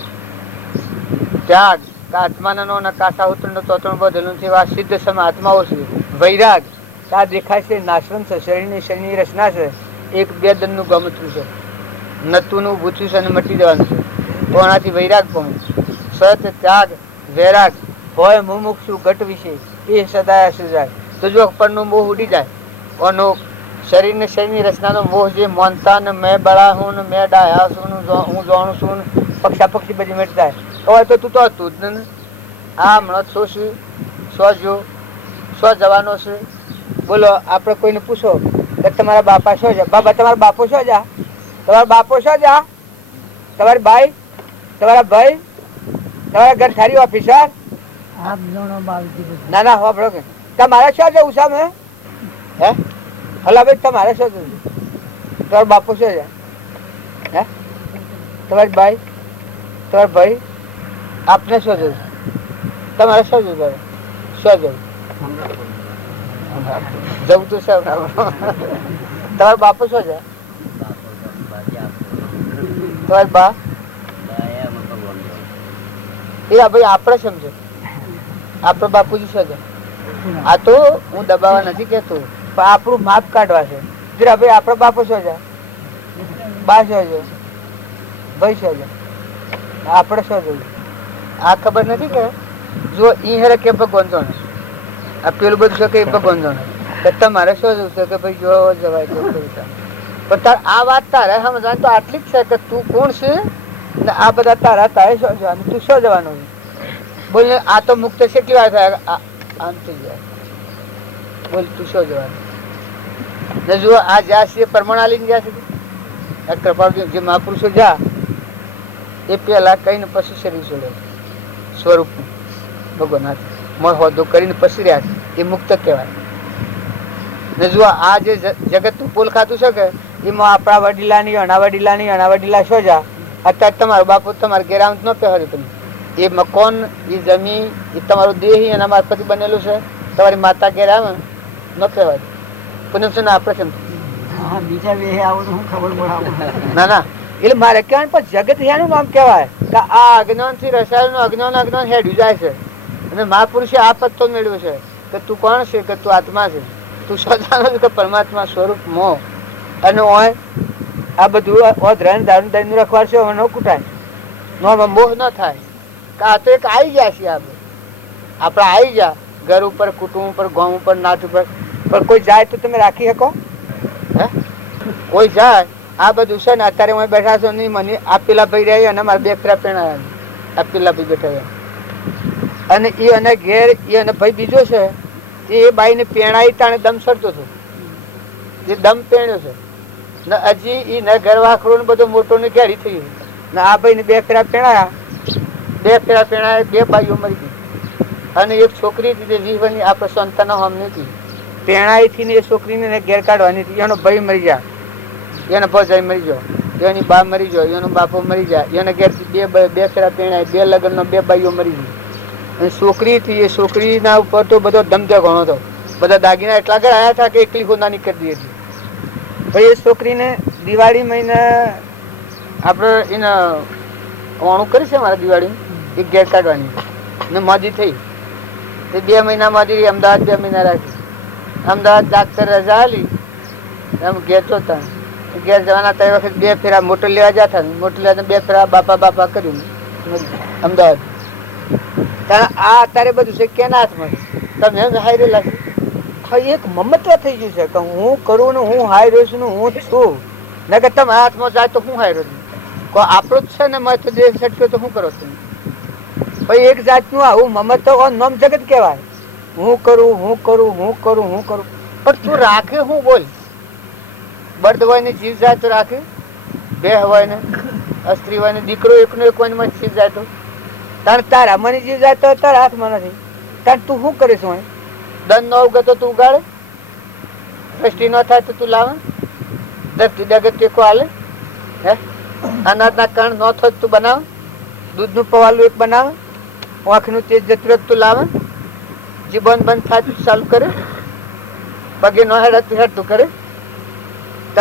ત્યાગ આત્માનો ને કાસા ઉતરણ તોતણ બધેલું છે એવા સિદ્ધ સમ આત્માઓ છે. વૈરાગ આ દેખાય છે નાશવંત છે, શરીરની શરીરની રચના છે, એક બે દનનું ગમતું છે, નતુનું ભૂચ્યું છે અને મટી જવાનું છે. તો આનાથી વૈરાગ પામે. સત, ત્યાગ, વૈરાગ હોય મુમુક્ષુ ઘટ વિશે એ સદાય સજાય. તો જો પરનો મોહ ઉડી જાય, ઓનો શરીરને શરીરની રચનાનો મોહ જે મોનતા ને મેં બળા હું ને મેં ડાયા છું ને હું જાણું છું ને પક્ષા પક્ષી બધી મટી જાય. હવે તો તું તો હતું જ ને. આ હમણાં શું છે, સો જો સો જવાનો છે. બોલો આપણે કોઈને પૂછો કે તમારા બાપા શું છે? બાબા તમારા બાપો શું જા? તમારા બાપો શું જા? તમારી ભાઈ, તમારા ભાઈ, તમારા ઘર થારી ઓફિસર ના ના હોબળો કે તમારે શું જવું સામે હે? હલા ભાઈ તમારે શું જવું? તમારો બાપો શું છે? હે? તમારી ભાઈ, તમારા ભાઈ, આપને શું જવું? તમારે શું જવું? શું જવું? જવું તો શું? તમારો બાપો શું છે? તમારી બા એ ભાઈ આપણે સમજો. આપણો બાપુજી શું છે? આ તો હું દબાવવા નથી કેતો, પણ આપણું માપ કાઢવા છે. જરા ભાઈ આપણો બાપો શું છે? બા શું છે? ભાઈ શું છે આપણે શું જોયું આ ખબર નથી કે જો ઈ હેરે કે ભગવાન જાણે આ પેલું બધું છે કે ભગવાન જાણે તો તમારે શું જોવું છે કે ભાઈ જો જવાય તો પણ તાર આ વાત તારે સમજવાની તો આટલી જ છે કે તું કોણ છે ને આ બધા તારા તારે શું જવાનું તું શું જવાનું બોલ ને આ તો મુક્ત છે કેટલી વાર થાય આમ થઈ જાય બોલ તું શું જવાનું ને જુઓ આ જ્યાં છે પરમાણા લઈને જ્યાં સુધી આ કૃપાળુ જે મહાપુરુષો જા એ પેલા કહીને પછી શરીર છોડે સ્વરૂપ ભગવાન મળ હોદો કરીને પછી રહ્યા એ મુક્ત કહેવાય ને જુઓ આ જે જગતનું પોલ ખાતું છે કે એમાં આપણા વડીલાની અણા વડીલા શું જા અત્યારે તમારો બાપુ તમારે ગેરાઉન્ડ ન પહેર્યું તમે એ મકોન એ જમીન એ તમારું દેહ એના મારફતથી બનેલું છે તમારી માતા ગેરામ ન કહેવાય પૂનમ છે ને આપણે કેમ બીજા બે આવો તો હું ખબર પડે ના ના એટલે મારે કહેવાનું પણ જગત એનું નામ કહેવાય કે આ અજ્ઞાન થી રસાયણ અજ્ઞાન હેડ્યું જાય છે અને મહાપુરુષે આ પદ તો મેળવ્યો છે કે તું કોણ છે કે તું આત્મા છે તું શોધાનો છે કે પરમાત્મા સ્વરૂપ મોહ અને ઓય આ બધું ધ્યાન દારૂ દઈને રખવાર છે ન કૂટાય નો મોહ ન થાય કે આ તો એક આવી ગયા છે આપણે આવી ગયા ઘર ઉપર કુટુંબ ઉપર ગામ ઉપર નાથ ઉપર પણ કોઈ જાય તો તમે રાખી શકો હે કોઈ જાય આ બધું છે ને અત્યારે હું બેઠા છો નહીં મને આ પેલા ભાઈ રહ્યા અને મારા બે ફેરા પેણા આ પેલા ભાઈ બેઠા રહ્યા અને એ અને ઘેર એ અને ભાઈ બીજો છે એ બાઈને પેણાઈ તાણે દમ સરતો હતો જે દમ પેણ્યો છે ને હજી એ ન ઘર વાખડો ને બધો મોટો ને ઘેરી થઈ ગયું ને આ ભાઈને બે ફેરા પેણાયા બે બાઈઓ મરી ગઈ અને એક છોકરી હતી જે જીવનની આપણે સંતાન હમની હતી પેણાઈ થી ને એ છોકરીને ઘેર કાઢવાની હતી એનો ભાઈ મરી જાય એને ભજાઈ મરી ગયો એની બા મરી ગયો એનો બાપો મરી જાય એને ઘેરથી બે ફેરા પેણાય બે લગ્નનો બે બાઈઓ મરી ગઈ અને છોકરી હતી એ છોકરીના ઉપર તો બધો ધમધો ઘણો હતો બધા દાગીના એટલા આગળ આવ્યા હતા કે એકલી ખોદાની કરી દીધી હતી ભાઈ એ છોકરીને દિવાળી મહિને આપણે એને ઓણું કરી છે મારા દિવાળીમાં એક ઘેર કાઢવાની ને મોદી થઈ તે 2 મહિના મોદી અમદાવાદ 2 મહિના રાખી અમદાવાદ ડાક્ટર રજા આલી એમ ઘેર જોતા ઘેર જવાના તે વખત 2 ફેરા મોટર લેવા જતા મોટર લેવા 2 ફેરા બાપા કર્યું અમદાવાદ આ અત્યારે બધું છે કેના હાથમાં તમે એમ હારેલા છે એક મમત્વ થઈ ગયું છે કે હું કરું ને હું હાઈ રહ્યો છું ને હું છું ન કે તમે હાથમાં જાય તો હું હાઈ રહ્યો છું કોઈ આપણું જ છે ને મેં તો દેશ છટક્યો તો શું કરો તમે ભાઈ એક જાતનું આવું મમત્વ નોમ જગત કહેવાય હું કરું પણ તું રાખે હું બોલ બળદ હોય ને જીવ જાય તો રાખે બે હોય ને સ્ત્રી હોય ને દીકરો એકનો એક હોય ને જીવ જાય તો તારા મને જીવ જાય તો તારા હાથમાં નથી તાર તું શું કરીશ હોય દંડ ન ઉગે તો તું ઉગાડે દ્રષ્ટિ ન થાય તો તું લાવે દ્રષ્ટિ ડગત ટેકો હાલે હે અનાજના કણ ન થાય તું બનાવે દૂધનું પવાલું એક બનાવે આંખનું તેજ જતું તું લાવે જીવન બંધ થાય તું ચાલુ કરે પગે ન હેડ તું કરે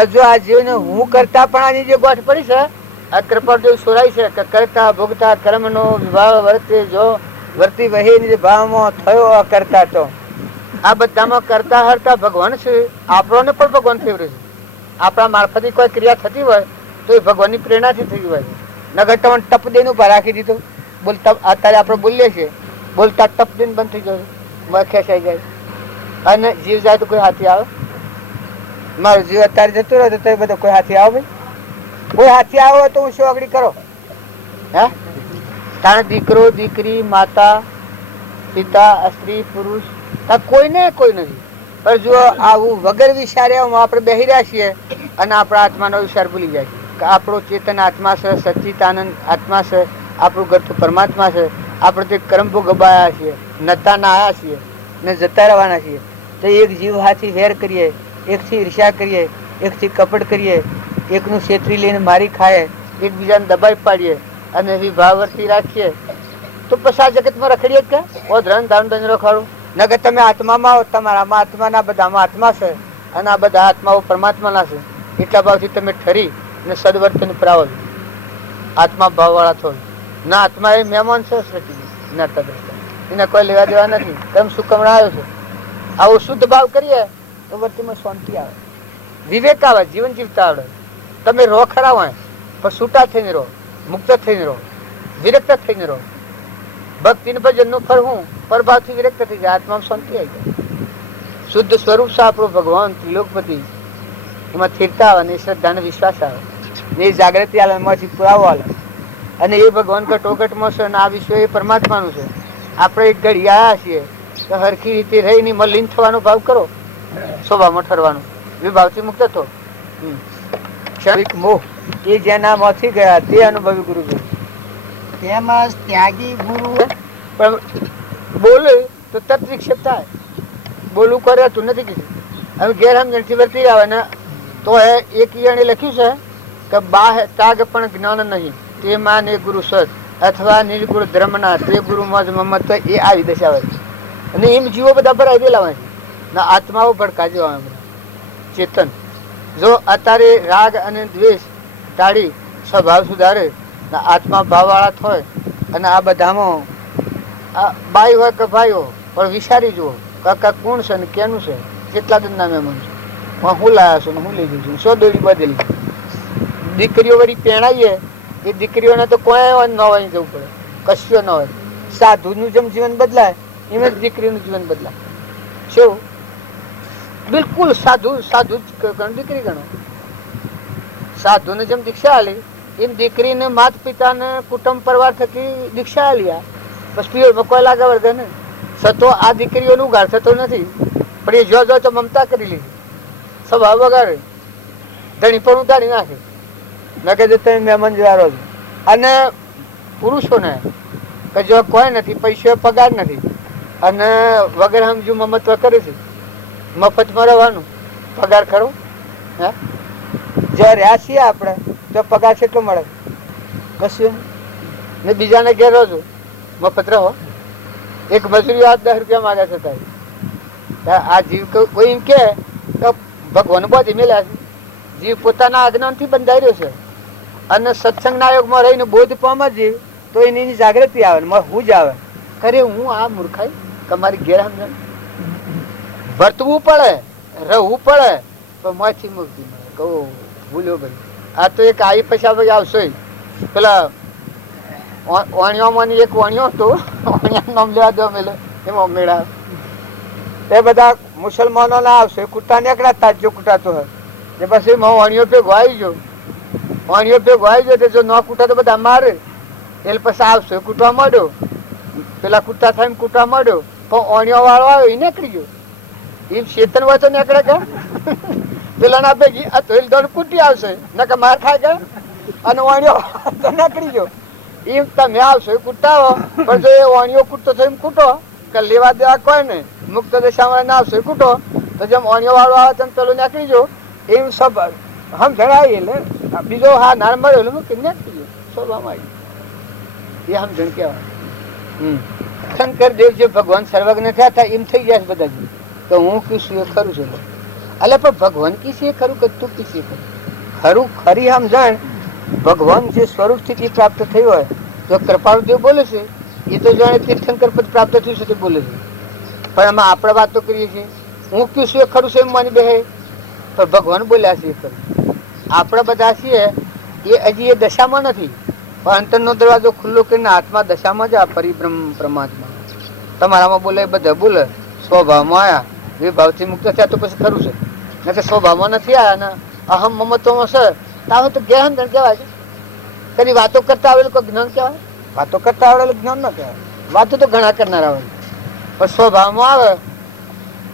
જો આ જીવને હું કરતા પણ આની જે ગોઠ પડી છે આ કૃપાળદેવ સોરાય છે કે કરતા ભોગતા કર્મનો વિભાવ વર્તે જો વર્તી વહી ભાવમાં થયો કરતા તો આ બધામાં કરતા હરતા ભગવાન છે આપણને પણ ભગવાન ફેવરે છે આપણા મારફતે કોઈ ક્રિયા થતી હોય તો એ ભગવાનની પ્રેરણાથી થઈ હોય નગર તમને ટપ દઈને ઉભા રાખી દીધો બોલતા અત્યારે આપણે બોલીએ છીએ બોલતા ટપ દઈને બંધ થઈ જશે ખેંચાઈ જાય અને જીવ જાય તો કોઈ હાથી આવે મારું જીવ અત્યારે જતું રહે તો બધો કોઈ હાથી આવે કોઈ હાથી આવે તો હું શું આગળ કરો હે તારે દીકરો દીકરી માતા પિતા સ્ત્રી પુરુષ કોઈને કોઈ નથી પણ જો આવું વગર વિચારે આપણે બેસી રહ્યા છીએ અને આપણા આત્માનો વિચાર ભૂલી જાય કે આપણો ચેતન આત્મા છે સચ્ચિદાનંદ આત્મા છે આપણું ઘર તો પરમાત્મા છે આપણે તે કર્મ ભોગવાયા છીએ નતા ના આવ્યા છીએ ને જતા રહેવાના છીએ તો એક જીવ હાથી વેર કરીએ એકથી ઈર્ષ્યા કરીએ એકથી કપટ કરીએ એકનું છેતરી લઈને મારી ખાય એકબીજાને દબાઈ પાડીએ અને વિભાવ વર્તી રાખીએ તો પછી આ જગતમાં રખડીએ જ કે ઓ ધ્યાન ધારણ ધન રખાડું નગર તમે આત્મામાં આવો તમારામાં આત્માના બધામાં આત્મા છે અને આ બધા આત્માઓ પરમાત્માના છે એટલા ભાવથી તમે ઠરી અને સદવર્તન પ્રાવો છો આત્મા ભાવવાળા છો ના આત્મા એ મહેમાન છે ના તદ્રષ્ટા એને કોઈ લેવા દેવા નથી તમે શું કમણા આવ્યો છો આવો શુદ્ધ ભાવ કરીએ તો વર્તીમાં શાંતિ આવે વિવેક આવે જીવન જીવતા આવડે તમે રો ખરા હોય પણ છૂટા થઈને રહો મુક્ત થઈને રહો, વિરક્ત થઈને રહો. ભક્તિ ભજનનું ફળ હું પરભાવથી વિરક્ત થઈ જાય, આત્મામાં શાંતિ આવી જાય. શુદ્ધ સ્વરૂપ છે આપણું ભગવાન ત્રિલોકપતિ. એમાં સ્થિરતા આવે ને શ્રદ્ધા ને વિશ્વાસ આવે ને એ જાગૃતિ આવે, એમાંથી પુરાવો આવે. અને એ ભગવાન કટોકટમાં છે અને આ વિશ્વ એ પરમાત્માનું છે. આપણે એક ઘડી આવ્યા છીએ તો હરખી રીતે રહીને એમાં લીન થવાનો ભાવ કરો, સ્વભાવમાં ઠરવાનો, વિભાવથી મુક્ત થો. ક્ષણિક મોહ એ જેનામાંથી ગયા તે અનુભવી ગુરુ છે. તેમજ ત્યાગી ગુરુ પણ બોલે તો તત્ વિક્ષેપ થાય. બોલવું કરે તું નથી કીધું. હવે ગેરસમજણથી વર્તી આવે ને તો એક ઈયણે લખ્યું છે કે બાહ ત્યાગ પણ જ્ઞાન નહીં, તેમાં ને ગુરુ સત અથવા નિર્ગુણ ધર્મના તે ગુરુ મજ મમત, એ આવી દશા હોય. અને એમ જીવો બધા ભરાઈ દેલા હોય ને આત્માઓ ભડકા જેવા હોય બધા. ચેતન જો અત્યારે રાગ અને દ્વેષ ટાળી સ્વભાવ સુધારે, આત્મા ભાવવાળા હોય અને આ બધામાં બાઈ હોય કે ભાઈઓ પણ વિચારી જુઓ કાકા કોણ છે ને કેનું છે, કેટલા દિનના મહેમાન છે, હું લાયા છું ને હું લઈ જઉં છું, સો દોડી બદલી. દીકરીઓ વળી પહેણાવીએ એ દીકરીઓને તો કોઈ ન હોય જવું પડે, કશું ન હોય. સાધુનું જેમ જીવન બદલાય એમ જ દીકરીનું જીવન બદલાય. શું બિલકુલ સાધુ સાધુ જ ગણો, દીકરી ગણો. સાધુને જેમ દીક્ષા આલી એમ દીકરીને માતા પિતાને કુટુંબ પરિવાર થકી દીક્ષા આલ્યા. બસ પિયરમાં કોઈ લાગે વર્ગે ને સતો આ દીકરીઓનું ઉગાડ થતો નથી, પણ એ જો તો મમતા કરી લીધી, સ્વભાવ વગાડે, ધણી પણ ઉતારી નાખે. મેં કીધું તમે મહેમાન જેવા રહો છો. અને પુરુષોને કે જો કોઈ નથી, પૈસો પગાર નથી અને વગર સમજુ મમત્વ કરે છે, મફતમાં રહેવાનું, પગાર ખરો? હે જો રહ્યા છીએ આપણે તો પગાર કેટલો મળે? કશું ને બીજાને ઘેર રહો છો મફત રહો. એક મજૂરી આ 10 રૂપિયા માગે છે. આ જીવ કોઈ એમ કે ભગવાન બોધી મેલ્યા છે. જીવ પોતાના આજ્ઞાનથી બંધાઈ રહ્યો છે અને સત્સંગના યોગમાં રહીને બોધ પામે જીવ તો એની જાગૃતિ આવે ને હું જ આવે. ખરે હું આ મૂર્ખાઈ તમારી ઘેર સમજણ વર્તવું પડે, રહેવું પડે, પણ માંથી મુક્તિ મળે. કહું ભૂલ્યો ભાઈ. આ તો એક આવી પૈસા ભાઈ આવશે. પેલા વાણિયામાંની એક વાણિયો હતો, વાણિયા નામ લેવા દો મેલે એમાં મેળા. એ બધા મુસલમાનો ના આવશે, કુટ્ટા નીકળ્યા તાજો કુટાતો હોય ને પછી વાણીઓ ભેગો આવી ગયો, વાણીઓ ભેગો આવી ગયો જો ન કુટા તો બધા મારે. એટલે પછી આવશે કૂટવા માંડ્યો, પેલા કુટ્ટા થઈને કૂટવા માંડ્યો, પણ વાણીઓ વાળો આવ્યો એ નીકળી ગયો. એમ ચેતન હોય તો નીકળે કે પેલા ના ભેગી આ તો દોડ કૂટી આવશે ને કે માર ખાય કે અને વાણીઓ તો નીકળી ગયો. એમ તમે આવશો કૂટાવો, પણ જો એ વાણીઓ કૂટતો થઈને કૂટો કે લેવા દેવા કોઈ નહીં, મુક્ત દશામાં ના આવશે કૂટો તો જેમ વાણીઓ વાળો આવે તેમ પેલું નીકળી ગયો. એમ સબ હમ જણાવી એટલે બીજો હા નાર મળ્યો એટલે મૂકી નીકળી ગયો. સ્વભાવમાં આવી એ સમજણ કહેવાય. શંકર દેવ જે ભગવાન સર્વજ્ઞ થયા હતા એમ થઈ ગયા બધા જ તો હું કીશું એ ખરું છે. એટલે પણ ભગવાન કીશું એ ખરું કે તું કીશું એ ખરું? ખરું ખરી સમજણ ભગવાન જે સ્વરૂપ સ્થિતિ પ્રાપ્ત થઈ હોય તો કૃપાળુદેવ બોલે છે એ તો જાણે તીર્થંકર પદ પ્રાપ્ત થયું છે તે બોલે છે. પણ એમાં આપણે વાતો કરીએ છીએ હું કીશું એ ખરું છે એમ માની બે, પણ ભગવાન બોલ્યા છે એ ખરું. આપણે બધા છીએ એ હજી એ દશામાં નથી, પણ અંતરનો દરવાજો ખુલ્લો કરીને આત્મા દશામાં જ આ પરિબ્રહ્મ પરમાત્મા તમારામાં બોલે એ બધા બોલે. સ્વભાવમાં આવ્યા વિભાવથી મુક્ત થયા તો પછી ખરું છે ને કે સ્વભાવમાં નથી આવ્યા ને અહમ મમત્વમાં છે તાવે તો ગેરસમજણ કહેવાય છે. કદી વાતો કરતા આવેલું કોઈ જ્ઞાન કહેવાય? વાતો કરતા આવડેલું જ્ઞાન ન કહેવાય. વાતો તો ઘણા કરનારા હોય, પણ સ્વભાવમાં આવે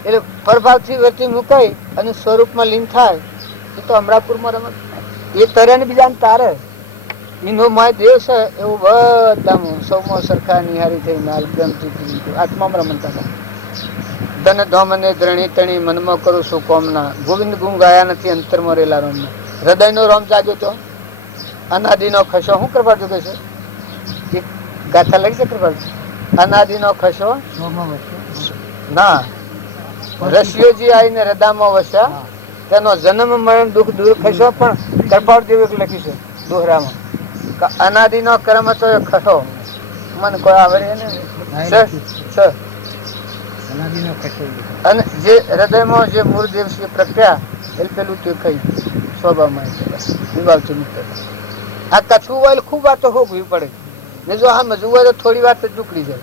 એટલે પ્રભાવથી વર્તી મુકાય અને સ્વરૂપમાં લીન થાય એ તો અમરાપુરમાં રમત. એ તરે ને બીજાને તારે એનો માય દેવ છે એવું બધામાં સૌમાં સરખા નિહારી થઈ આત્મામાં રમતા હતા. ધન ધોમ અને ધરણી તણી મનમાં કરું છું કોમના, ગોવિંદ ગુણ ગાયા નથી અંતરમાં રેલા રોમના. હૃદયનો રોમ જાગ્યો તો અનાદિનો ખસો. શું કરવા જોગે છે એક ગાથા લઈ છે કૃપા? અનાદિનો ખસો ના રશિયોજી આવીને હૃદયમાં વસ્યા તેનો જન્મ મરણ દુઃખ દૂર ખસો. પણ કૃપાળ દેવ લખ્યું છે દોહરામાં અનાદિનો કર્મ તો ખસો મને કોઈ આવડે ને અને જે હૃદયમાં જે મૂળદેવ છે પ્રક્રિયા એ પેલું તે કઈ સ્વભાવમાં વિભાવથી મુક્ત. આ કથવું હોય ખૂબ વાતો હોગવી પડે ને જો સમજવું હોય તો થોડી વાર જ નીકળી જાય.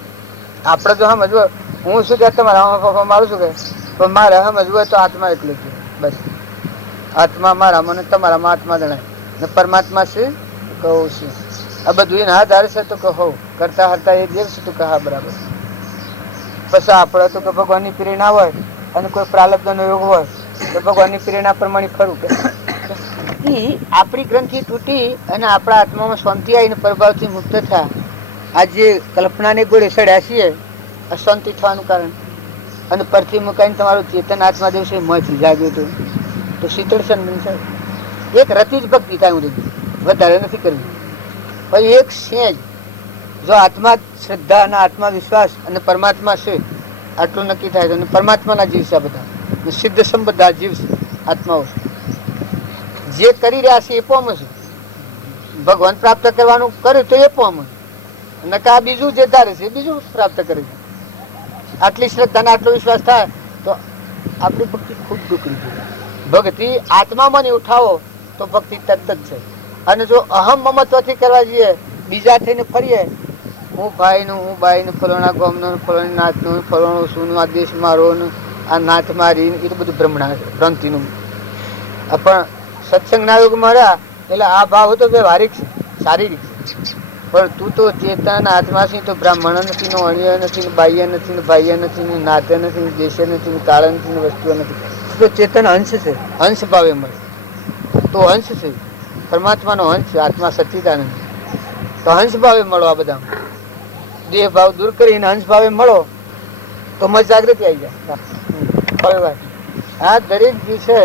આપણે જો સમજવું હું શું કે તમારા પપ્પા મારું શું કે પણ મારે સમજવું હોય તો આત્મા એટલું છે બસ. આત્મા મારામાં ને તમારામાં આત્મા જણાય ને પરમાત્મા છે કહું છું આ બધું એને આધાર છે તો કહો કરતા હરતા એ દેવ છે તો કહા બરાબર. પછી આપણે તો કે ભગવાનની પ્રેરણા હોય અને કોઈ પ્રાલબ્ધનો યોગ હોય તો ભગવાનની પ્રેરણા પ્રમાણે ખરું કે આપણી ગ્રંથિ તૂટી અને આપણા આત્મામાં શાંતિ આવીને પ્રભાવથી મુક્ત થયા. આ જે કલ્પનાને ગોળે સડ્યા છીએ અશાંતિ થવાનું કારણ અને પરથી મુકાઈને તમારું ચેતન આત્મા દિવસે મથી જાગ્યું હતું તો શીતળ સંબંધ છે. એક રતિ જ ભક્તિ થાય હું વધારે નથી કરવી. પછી એક સેજ જો આત્મા શ્રદ્ધા અને આત્મવિશ્વાસ અને પરમાત્મા છે આટલું નક્કી થાય તો પરમાત્માના જીવ છે બધા સિદ્ધ સંબંધ જીવ આત્માઓ જે કરી રહ્યા છે એ પોમ છે. ભગવાન પ્રાપ્ત કરવાનું કર્યું તો એ પોમ નકા બીજું જે ધારે છે બીજું પ્રાપ્ત કરે છે. આટલી શ્રદ્ધા ને આટલો વિશ્વાસ થાય તો આપણી ભક્તિ ખૂબ ટૂંકી છે. ભક્તિ આત્મામાં નહીં ઉઠાવો તો ભક્તિ તરત જ છે. અને જો અહમ મમત્વથી કરવા જઈએ બીજા થઈને ફરીએ હું ભાઈનું હું બાઈનું ફલાણા ગામનું ફલાણી નાતનું ફલાણું શું આ દેશ મારો આ નાત મારી એ તો બધું ભ્રાંતિનું. પણ સત્સંગના યુગમાં રહ્યા એટલે આ ભાવ તો વ્યવહારિક છે શારીરિક છે. પણ તું તો ચેતન આત્મા છે તો બ્રાહ્મણ નથી ને અણ્ય નથી ને બાહ્ય નથી ને બાહ્ય નથી ને નાતે નથી ને દેશે નથી ને કાળ નથી ને વસ્તુઓ નથી. તો ચેતન અંશ છે અંશ ભાવે મળે તો અંશ છે પરમાત્માનો અંશ આત્મા સચ્ચિદાનંદ તો હંસ ભાવે મળો. આ બધા દેહ ભાવ દૂર કરીને હંસ ભાવે મળો તો મજ જાગૃતિ આવી જાય. આ દરેક જે છે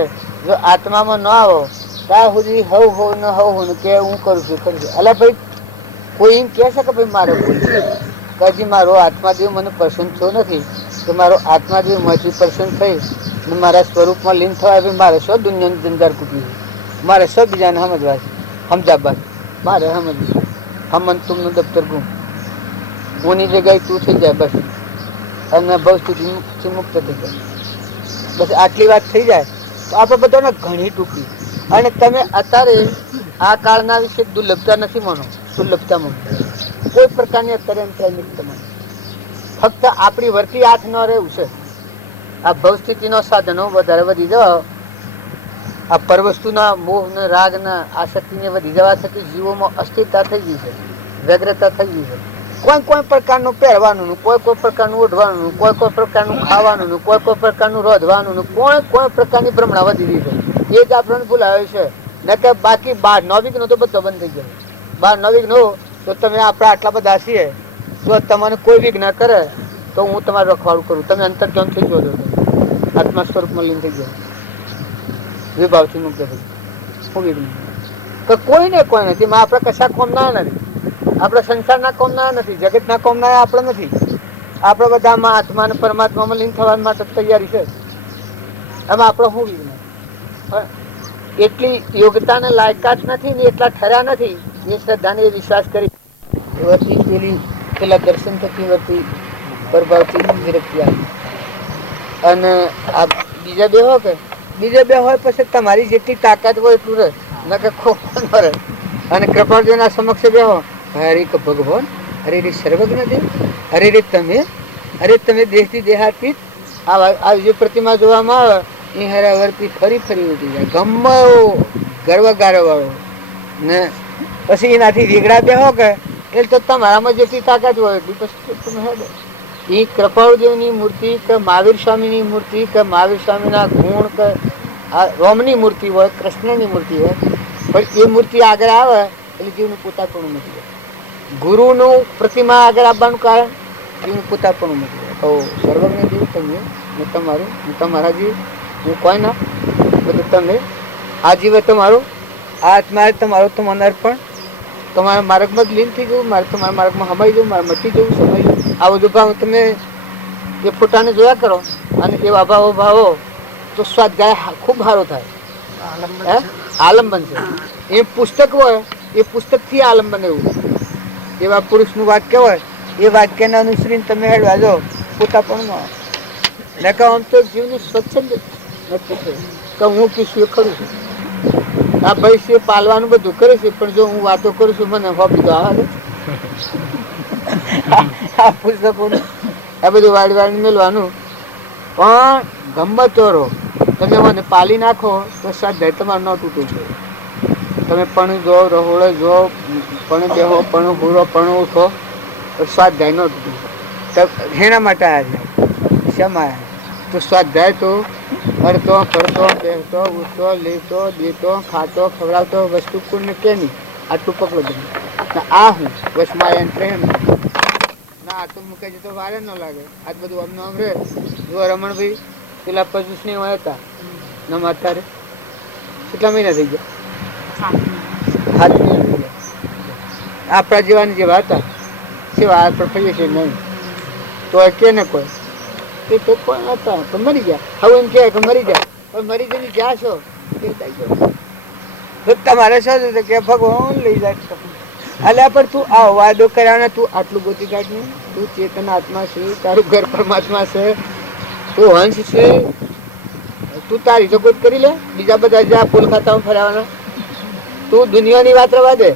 જો આત્મામાં ન આવો ત્યાં સુધી હવ હો ને હવ હો ને કે હું કરું છું કરું છું. અલા ભાઈ કોઈ એમ કહે છે કે ભાઈ મારે બોલશું કે હજી મારો આત્માદેવ મને પસંદ થયો નથી તો મારો આત્માદેવ મથી પસંદ થઈ ને મારા સ્વરૂપમાં લીન થવાય ભાઈ મારે શું દુનિયાની જંજાર કૂટવી છે મારે શું બીજાને સમજવા છે સમજાબાદ મારે સમજવું હમન તુમનું દફતર ગુમ હુંની જગ્યાએ તું થઈ જાય બસ અને ભવસ્થિતિ મુક્ત થઈ જાય બસ આટલી વાત થઈ જાય તો આપણે બધાને ઘણી ટૂંકી. અને તમે અત્યારે આ કાળના વિશે દુર્લભતા નથી માનો દુર્લભતા માનો કોઈ પ્રકારની અત્યારે એમ થાય નથી તમારે ફક્ત આપણી વર્તી હાથ ન રહેવું છે. આ ભવસ્થિતિનો સાધનો વધારે વધી જવા આ પરવસ્તુના મોહના રાગના આસક્તિને વધી જવા થકી જીવોમાં અસ્થિરતા થઈ ગઈ છે વ્યગ્રતા થઈ ગઈ છે. કોઈ પ્રકારનું પહેરવાનું કોઈ પ્રકારનું ઓઢવાનું કોઈ પ્રકારનું ખાવાનું કોઈ પ્રકારનું રોધવાનું કોઈ પ્રકારની ભ્રમણા વધી ગઈ છે. એ જ આપણને ભૂલાવે છે ને કે બાકી 12 નો તો બધો બંધ થઈ ગયો. 12 નો તો તમે આપણે આટલા બધા છીએ જો તમને કોઈ વિઘ્ન કરે તો હું તમારું રખવાડું કરું તમે અંતર કેમ થઈ ગયો આત્મા સ્વરૂપમાં લીન થઈ ગયો વિભાવથી મુક્ત થઈ તો કોઈને કોઈ નથી આપણે કશા કોમના નથી આપણે સંસારના કોમના નથી જગતના કોમના આપણે નથી. આપણે બધામાં આત્મા અને પરમાત્મામાં લીન થવા માટે તૈયારી છે. એમાં આપણે શું વિઘ્ન એટલી યોગ્યતાને લાયકાત નથી ને એટલા ઠર્યા નથી એ શ્રદ્ધાને એ વિશ્વાસ કરી વર્તી પેલી પેલા દર્શન થતી વર્તી પ્રભાવથી વિરક્તિ આવી. અને આ બીજા બે હો કે બીજા બે હોય પછી તમારી જેટલી તાકાત હોય એટલું રહે ન કે ખોખો ન રહે. અને કૃપાળજીના સમક્ષ બેહો હરે કે ભગવાન અરે રે સર્વજ્ઞ દેવ અરે રે તમે દેહથી દેહાતીત આ જે પ્રતિમા જોવામાં આવે એ હરાવરતી ફરી ઉઠી જાય ગમે એવો ગર્વગારો વાળો ને પછી એનાથી વેગડા બેહો કે એટલે તો તમારામાં જેટલી તાકાત હોય એટલી પછી તમે હેડો. એ કૃપાળદેવની મૂર્તિ કે મહાવીર સ્વામીની મૂર્તિ કે મહાવીર સ્વામીના ગુણ કે આ રોમની મૂર્તિ હોય કૃષ્ણની મૂર્તિ હોય પણ એ મૂર્તિ આગળ આવે એટલે જીવનું પોતાપણું નથી જાય. ગુરુનું પ્રતિમા આગળ આવવાનું કારણ જીવનું પોતાપણું નથી જાય. તો સર્વજ્ઞ જીવ તમે ને તમારું તમારા જીવ હું કોઈ ના બધું તમે આ જીવે તમારું આ આત્મા તમારો તમારું અર્પણ તમારા માર્ગમાં જ લીન થઈ જવું મારે તમારા માર્ગમાં હમાઈ જવું મારે મટી જવું સમાઈ જવું. આ બધું ભાવ તમે એ ફોટાને જોયા કરો અને એવા ભાવો ભાવો તો સ્વાધ્યાય ખૂબ સારો થાય. આલંબન છે એ પુસ્તક હોય એ પુસ્તકથી આલંબન એવું એવા પુરુષનું વાક્ય હોય એ વાક્યને અનુસરીને તમે હેડવા જો પોતા પણ ન કહો આમ તો જીવનું સ્વચ્છંદ નક્કી છે કે હું કીશું એ ખરું છું આ ભાઈ છે પાલવાનું બધું કરે છે, પણ જો હું વાતો કરું છું મને હોપી તો આવે આ પુસ્તકોનું આ બધું વાળી વાળી મેળવાનું. પણ ગમતો રહો, તમે મને પાલી નાખો તો સ્વાધ્યાય તમારું ન તૂટવું જોઈએ. તમે પણ જો રહોળે જો પણ બેહો પણ હુરો પણ ઉઠો તો સ્વાધ્યાય ન તૂટવું. એના માટે આવ્યા શેમાં તો સ્વાધ્યાય તો અડતો ફરતો બેસતો ઉઠતો લેતો દેતો ખાતો ખવડાવતો વસ્તુ કોઈને કે નહીં આટલું પકડો તમે. આ હું વસમાં યંત્ર એમ ના આ તો મૂકે છે તો વારે ન લાગે. આજ બધું અમને આમ રે જો રમણભાઈ પેલા 25 ની હોય હતા નમ અત્યારે કેટલા મહિના થઈ ગયા? 7 મહિના થઈ ગયા. આપણા જેવાની જેવા હતા સેવા આપણે થઈએ છીએ નહીં તો કે ને કોઈ એ તો પણ હતા પણ મરી ગયા. હવે એમ કે મરી જાય પણ મરી જઈને જ્યાં છો તમારે શું કે ભગવાન લઈ જાય. અલ્યા પણ તું આ વાદો કર્યા તું આટલું ગોતી કાઢ ને. તું ચેતન આત્મા છે, તારું ઘર પરમાત્મા છે, તું હંસ છે, તું તારી જગત કરી લે. બીજા બધા જ્યાં ફૂલ ખાતા ફરાવાના તું દુનિયાની વાત રવા દે,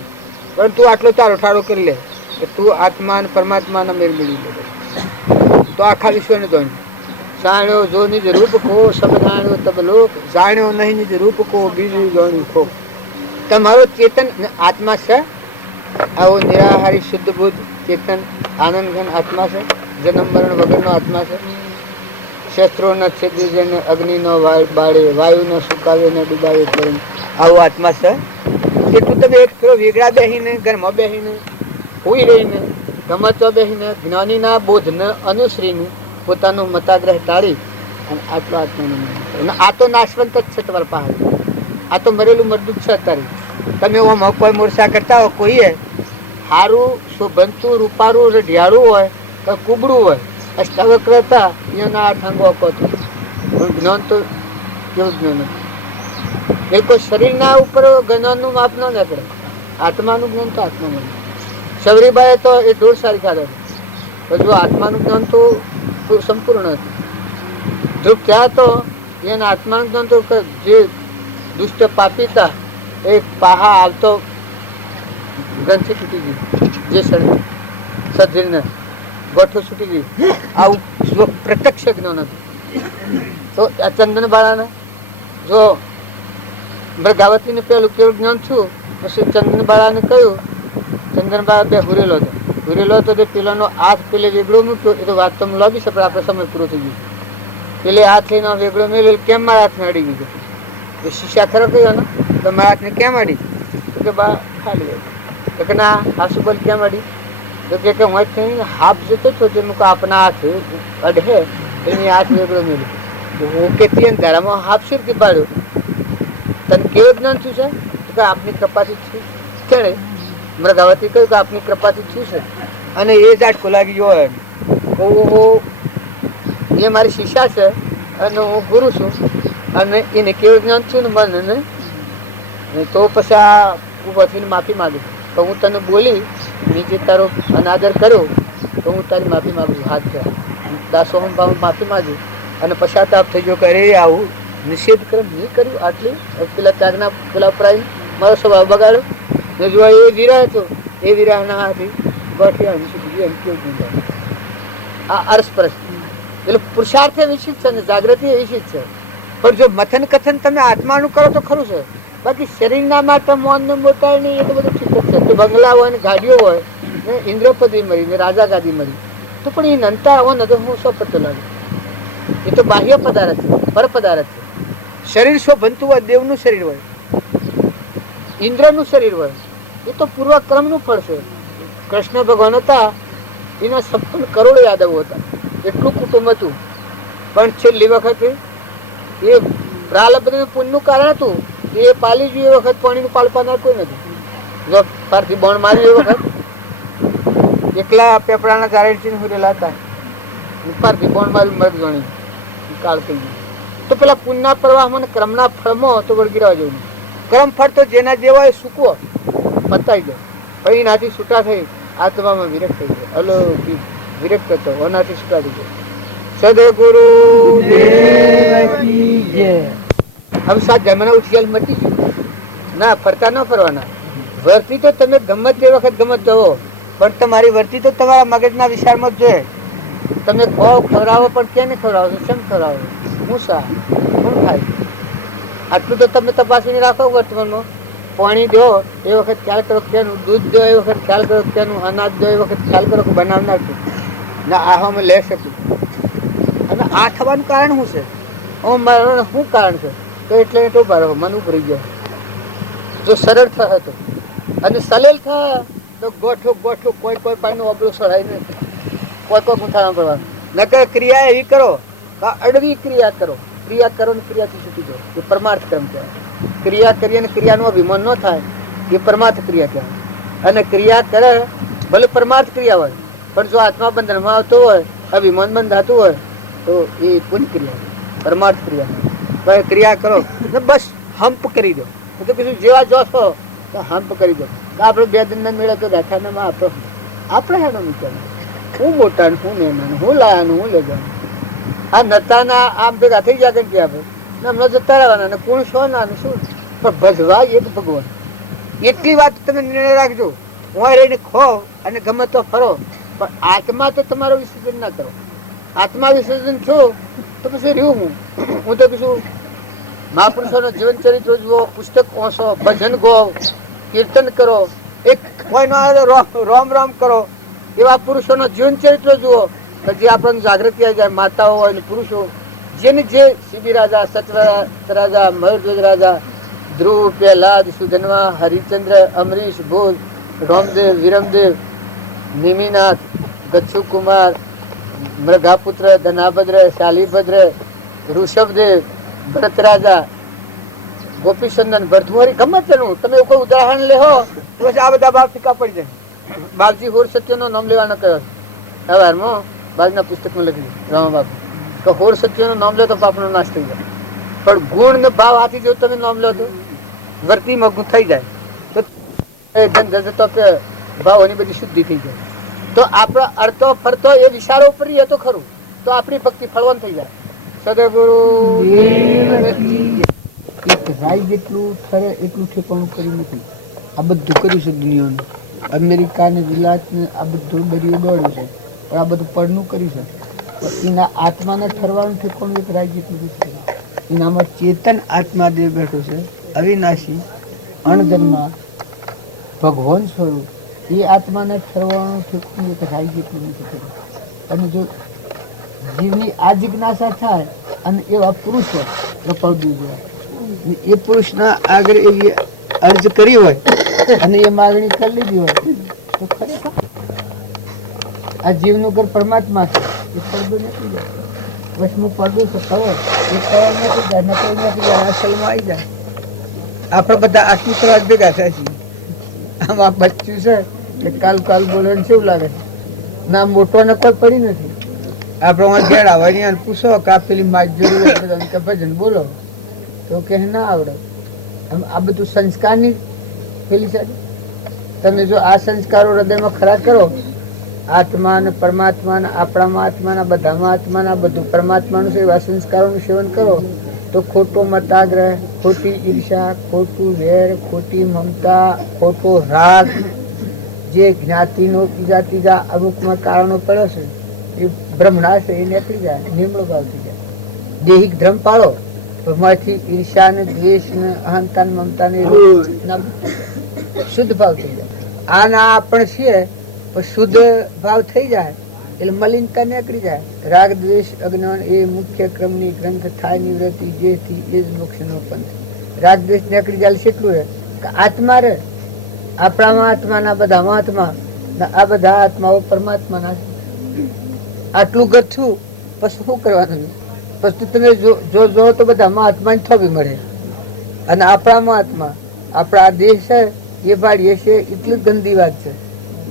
પણ તું આટલો તારો ઠારો કરી લે કે તું આત્મા અને પરમાત્માના મેળ મેળવી લે તો આખા વિશ્વને દોડ. જાણ્યો જો નિજ રૂપ કો સબ જાણ્યો તબ લોક, જાણ્યો નહીં નિજ રૂપ કો બીજું જાણ્યું ખો. તમારો ચેતન આત્મા છે, આવો નિરાહારી શુદ્ધ બુદ્ધ ચેતન આનંદ ઘન આત્મા છે, જન્મ મરણ વગરનો આત્મા છે. શસ્ત્રો ન છેદી જેને અગ્નિ નો બાળે, વાયુ ન સુકાવે ન ડુબાવે કરીને આવો આત્મા છે. એટલું તમે એક થોડો વેગળા બેહીને ઘરમાં બેહીને હોઈ રહીને ગમતો બેહીને જ્ઞાનીના બોધને અનુસરીને પોતાનું મતાગ્રહ ટાળી અને આટલો આત્માનો આ તો નાશવંત જ છે તમારા પાસે. આ તો મરેલું મરદું છે અત્યારે. તમે ઓમાં કોઈ મોરસા કરતા હો કોઈએ સારું શોભનતું રૂપારું રઢિયાળું હોય તો કુબડું હોય અષ્ટાવક્ર હતા એના આ ઠંગો હતો પણ જ્ઞાન તો કેવું જ્ઞાન હતું. એ કોઈ શરીરના ઉપર જ્ઞાનનું માપ ન નીકળે. આત્માનું જ્ઞાન તો આત્માનું. શબરીબાઈએ તો એ ઢોર સારી ખાધા હજુ આત્માનું જ્ઞાન તો સંપૂર્ણ હતું. ધ્રુવ ત્યાં તો એના આત્માનું જ્ઞાન તો જે દુષ્ટ પાપી હતા એ પાહા આવતો ગ્રંથિ તૂટી ગઈ, જે શરીર સદીરને ગોઠો છૂટી ગઈ. આવું પ્રત્યક્ષ જ્ઞાન હતું. તો આ ચંદન બાળાને જો મૃગાવતીને પેલું કેવું જ્ઞાન છું પછી ચંદન બાળાને કહ્યું. ચંદન બાળા બે હુરેલો હતો તે પેલાનો હાથ પેલે વેગળો મૂક્યો. એ તો વાત તો લાવી છે પણ આપણે સમય પૂરો થઈ ગયો. પેલે હાથ લઈને વેગળો મેળ્યો કેમ મારા હાથને અડી ગયો. એ શીશા ખરો કહ્યો ને તો મારા હાથને કેમ અડી તો કે બા ખાલી તો કે ના હાસુ બોલ કેમ અડી તો કે હું હાફ જતો હતો તેનું આપના હાથ અડહે એની હાથ વેગળો મેળ્યો. હું કે ત્યાં ધારામાં હાફ શેરથી પાડ્યો. તને કેવું જ્ઞાન થયું છે તો કે આપની કૃપાથી છું. કેણે મૃગાવતી કહ્યું કે આપની કૃપાથી થયું છે. અને એ ઝાટકો લાગી ગયો એ મારી શિષ્યા છે અને હું ગુરુ છું અને એને કેવું જ્ઞાન થયું ને મને તો પછી આ ઉભો થઈને માફી માગું તો હું તને બોલી નીચે તારો અનાદર કર્યો તો હું તારી માફી માગું છું. હાથ થયા દાસો હું માફી માગું અને પશ્ચાતાપ થઈ ગયો કે અરે આવું નિષેધ કર્મ નહીં કર્યું. આટલી પેલા ત્યાગના પેલા પ્રાય મારો સ્વભાવ બગાડ્યો ને જોવા એ વિરાહ હતો એ વિરાહના હાથી ગોઠિયા એમ કેવું આ અરસપરસ એટલે પુરુષાર્થ એ વિશિત છે ને જાગૃતિ એ વિશિત છે. પણ જો મથન કથન તમે આત્માનું કરો તો ખરું છે. બાકી શરીરના માટે મોન ને મોટાય નહીં એ તો બધું ઠીક જ છે. બંગલા હોય ને ગાડીઓ હોય ને ઇન્દ્રપદી મળી ને રાજા ગાદી મળી તો પણ એ નંતા આવો ને તો હું શું પતો લાગે. એ તો બાહ્ય પદાર્થ છે, પર પદાર્થ છે. શરીર શું બનતું હોય દેવનું શરીર હોય, ઇન્દ્રનું શરીર હોય એ તો પૂર્વક્રમનું ફળ છે. કૃષ્ણ ભગવાન હતા એના 56 કરોડ યાદવો હતા. એટલું કુટુંબ હતું પણ છેલ્લી વખતે એ પ્રાલબ્ધ પુણ્યનું કારણ હતું એ પાલી ગયું. એ વખત પાણીનું પાલપાનાર કોઈ નથી. જો પારથી બોણ માર્યું એ વખત એકલા પેપડાના ચારેડથી હુરેલા હતા. પારથી બોણ માર્યું મર્દ ગણી કાળ થઈ ગયું. તો પેલા પુણ્યના પ્રવાહમાં ક્રમના ફળમાં તો વળગીરા જેવું. ક્રમ ફળ તો જેના જેવા એ સૂકવો પતાઈ ગયો પણ એનાથી છૂટા થઈ આત્મામાં વિરક્ત થઈ ગયો. અલૌકિક વિરક્ત હતો એનાથી છૂટા થઈ ગયો. સદગુરુ હવે સાત જન્મના ઉઠિયાલ મટી ગયું ના, ફરતા ન ફરવાના. વર્તી તો તમે ગમે તે વખત ગમે જવો, પણ તમારી વર્તી તો તમારા મગજના વિચારમાં જ જોઈએ. તમે ખો ખવડાવો, પણ કેને ખવડાવો છો, કેમ ખવડાવો, હું શા શું થાય, આટલું તો તમે તપાસીને રાખો. વર્તમાનમાં પાણી દો એ વખત ખ્યાલ કરો કેનું, દૂધ દો એ વખત ખ્યાલ કરો કેનું, અનાજ દો એ વખત ખ્યાલ કરો કે બનાવનાર છું ના આમાં લે શકું. અને આ થવાનું કારણ શું છે, મારું શું કારણ છે, તો એટલે તો બરાબર મન ઉભરી ગયો. જો સરળ થશે તો, અને સલેલ થાય તો ગોઠું ગોઠું કોઈ કોઈ પાણીનું અબલું સળાય નહીં, કોઈ કોઈ ગુંઠાણા પડવાનું. નકર ક્રિયા એવી કરો કે અડવી ક્રિયા કરો. ક્રિયા કરો ને ક્રિયાથી છૂટી જાઓ, એ પરમાર્થ ક્રમ કહેવાય. ક્રિયા કરીએ ને ક્રિયાનું અભિમાન ન થાય, એ પરમાર્થ ક્રિયા કહેવાય. અને ક્રિયા કરે ભલે પરમાર્થ ક્રિયા હોય, પણ જો આત્મા બંધનમાં આવતો હોય, અભિમાન બંધાતું હોય, તો એ પુણ્ય ક્રિયા, પરમાર્થ ક્રિયા. ક્રિયા કરો ને બસ હમ્પ કરી દો. તો કીધું જેવા જોશો તો હમ્પ કરી દો. આપણે બે દિન મેળે તો દાઠાનામાં આપણે હેનો વિચાર, હું મોટા ને હું નેના, હું લાયાનું હું લઈ જવાનું. આ નતાના આમ ભેગા થઈ ગયા કે આપણે હમણાં જતા રહેવાના ને કોણ છો ના શું, પણ ભજવા એક ભગવાન. એટલી વાત તમે નિર્ણય રાખજો. હું રહીને ખો અને ગમે તો ફરો, પણ આત્મા તો તમારો વિસર્જન ના કરો. આત્મા વિસર્જન છો તો પછી રહ્યું હું તો કશું મહાપુરુષોનો જીવન ચરિત્ર જુઓ, પુસ્તક વાંચો, ભજન ગો, કીર્તન કરો, એક કોઈ નો રોમ રોમ કરો, એવા પુરુષોનો જીવન ચરિત્ર જુઓ જે આપણને જાગૃતિ આવી જાય. માતાઓ હોય ને પુરુષો, જેને જે શિબી રાજા, સચરાજા રાજા, મયુરધ્વજ રાજા, ધ્રુવ, પ્રહલાદ, સુધન્વા, હરિચંદ્ર, અમરીશ, ભોજ, રોમદેવ, વિરમદેવ, નિમિનાથ, ગચ્છુ કુમાર, મૃગાપુત્ર, ધનાભદ્ર, શાલીભદ્ર, ઋષભદેવ, ભરત રાજા, ગોપીચંદન, ભરતુહરી, ગમે તેનું તમે કોઈ ઉદાહરણ લેહો તો પછી આ બધા ભાવ ફીકા પડી જાય. બાપજી હોર સત્યનો નામ લેવાનો કયો સવારમાં બાજના પુસ્તકમાં લખી રામા બાપુ કે હોર સત્યનું નામ લે તો પાપનો નાશ થઈ જાય. પણ ગુણ ને ભાવ હાથી જો તમે નામ લો તો વર્તીમાં ગુણ થઈ જાય, તો ભાવોની બધી શુદ્ધિ થઈ જાય. તો આપણો અડતો ફરતો એ વિચારો ઉપર એ તો ખરું, તો આપણી ભક્તિ ફળવાન થઈ જાય. સદગુરુ એક રાય જેટલું ઠરે એટલું ઠેકાણું કર્યું નથી. આ બધું કર્યું છે દુનિયાનું, અમેરિકા ને વિલાસ ને આ બધું દરિયો દોડ્યું છે, પણ આ બધું પડનું કર્યું છે. એના આત્માને ઠરવાનું ઠેકાણું એક રાય જેટલું નથી. એનામાં ચેતન આત્મા દેવ બેઠો છે, અવિનાશી, અણજન્મા, ભગવાન સ્વરૂપ. એ આત્માને ઠરવાનું ઠેકાણું એક રાય જેટલું નથી કર્યું. અને જો જીવની આ જિજ્ઞાસા થાય અને એવા પુરુષો પ્રપડવું જોઈએ, એ પુરુષના આગળ એવી અરજ કરી હોય અને એ માગણી કરી લીધી હોય તો ખરેખર આ જીવનું ઘર પરમાત્મા છે, એ પડદો નથી જાય. બસ હું પડદો છું ખરો, એ કવા નથી જાય, નકલ નથી જાય, અસલમાં આવી જાય. આપણે બધા આત્મસ્વરાજ ભેગા થાય છે. આમ આ બચ્ચું છે કે કાલ કાલ બોલવાનું શું લાગે છે, ના મોટો ને કોઈ પડી નથી. આપણે ઘેર આવવાની પૂછો કે આ પેલી માજરી કે ભજન બોલો તો કે ના આવડે. આ બધું સંસ્કારની પેલી છે. તમે જો આ સંસ્કારો હૃદયમાં ખરા કરો, આત્મા ને પરમાત્મા ને આપણામાં આત્માના બધામાં આત્માના બધું પરમાત્માનું છે એવા સંસ્કારોનું સેવન કરો તો ખોટો મતાગ્રહ, ખોટી ઈર્ષા, ખોટું વેર, ખોટી મમતા, ખોટો રાગ, જે જ્ઞાતિનો બીજા ત્રીજા અમુકમાં કારણો પડે છે એ બ્રહ્મણા છે, એ નીકળી જાય, નિમળો ભાવ થઈ જાય. દેહિક ધર્મ પાળો તો માંથી ઈર્ષા ને દ્વેષ ને અહંતા ને મમતા ને શુદ્ધ ભાવ થઈ જાય. આ ના આપણે છીએ પણ શુદ્ધ ભાવ થઈ જાય એટલે મલિનતા નીકળી જાય. રાગ દ્વેષ અજ્ઞાન એ મુખ્ય ક્રમની ગ્રંથ થાય નિવૃત્તિ, જેથી એ જ મોક્ષનો પંથ. રાગ દ્વેષ નીકળી જાય કેટલું રહે કે આત્મા રહે, આપણામાં આત્માના બધામાં આત્મા, આ બધા આત્માઓ પરમાત્માના છે. આટલું ગથું પછી શું કરવાનું? પછી તમે જો તો બધામાં આત્માની થોભી મળે. અને આપણામાં આત્મા, આપણા દેહ છે એ ભાડીએ છે એટલી ગંદી વાત છે.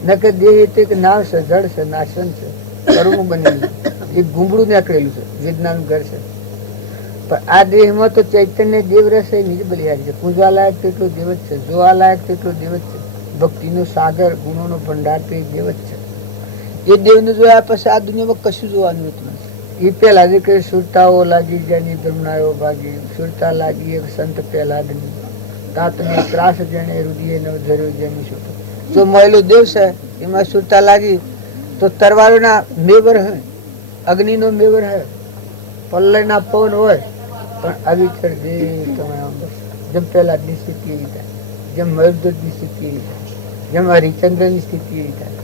નકર દેહ એટલે કે નાવ છે, જળ છે, નાશન છે, કરુણું બનેલું, એ ગુંબળું નીકળેલું છે, વેદનાનું ઘર છે. પણ આ દેહમાં તો ચૈતન્ય દેવ રહેશે, નીજ બલિહારી છે. પૂજવા લાયક તેટલો દેવ જ છે, જોવા લાયક તેટલો દેવ જ છે. ભક્તિનો સાગર, ગુણોનો ભંડાર તો એ દેવ જ છે. એ દેવને જોયા પછી આ દુનિયામાં કશું જોવાનું હતું નથી. એ પેલા જે કે સુરતાઓ લાગી જેની બ્રહ્મણાઓ ભાગી, સુરતા લાગી એક સંત પહેલાદની, તાતને ત્રાસ જેને રુધિએ ન ધર્યો જેની સુરત. જો મોયલું દેવ છે એમાં સુરતા લાગી તો તરવારોના મેવર હોય, અગ્નિનો મેવર હોય, પલ્લયના પવન હોય, પણ અવિચર જે તમે જેમ પહેલા ની સ્થિતિ એવી થાય, જેમ મયુરધ્વજની સ્થિતિ એવી થાય, જેમ હરિચંદ્રની સ્થિતિ એવી થાય,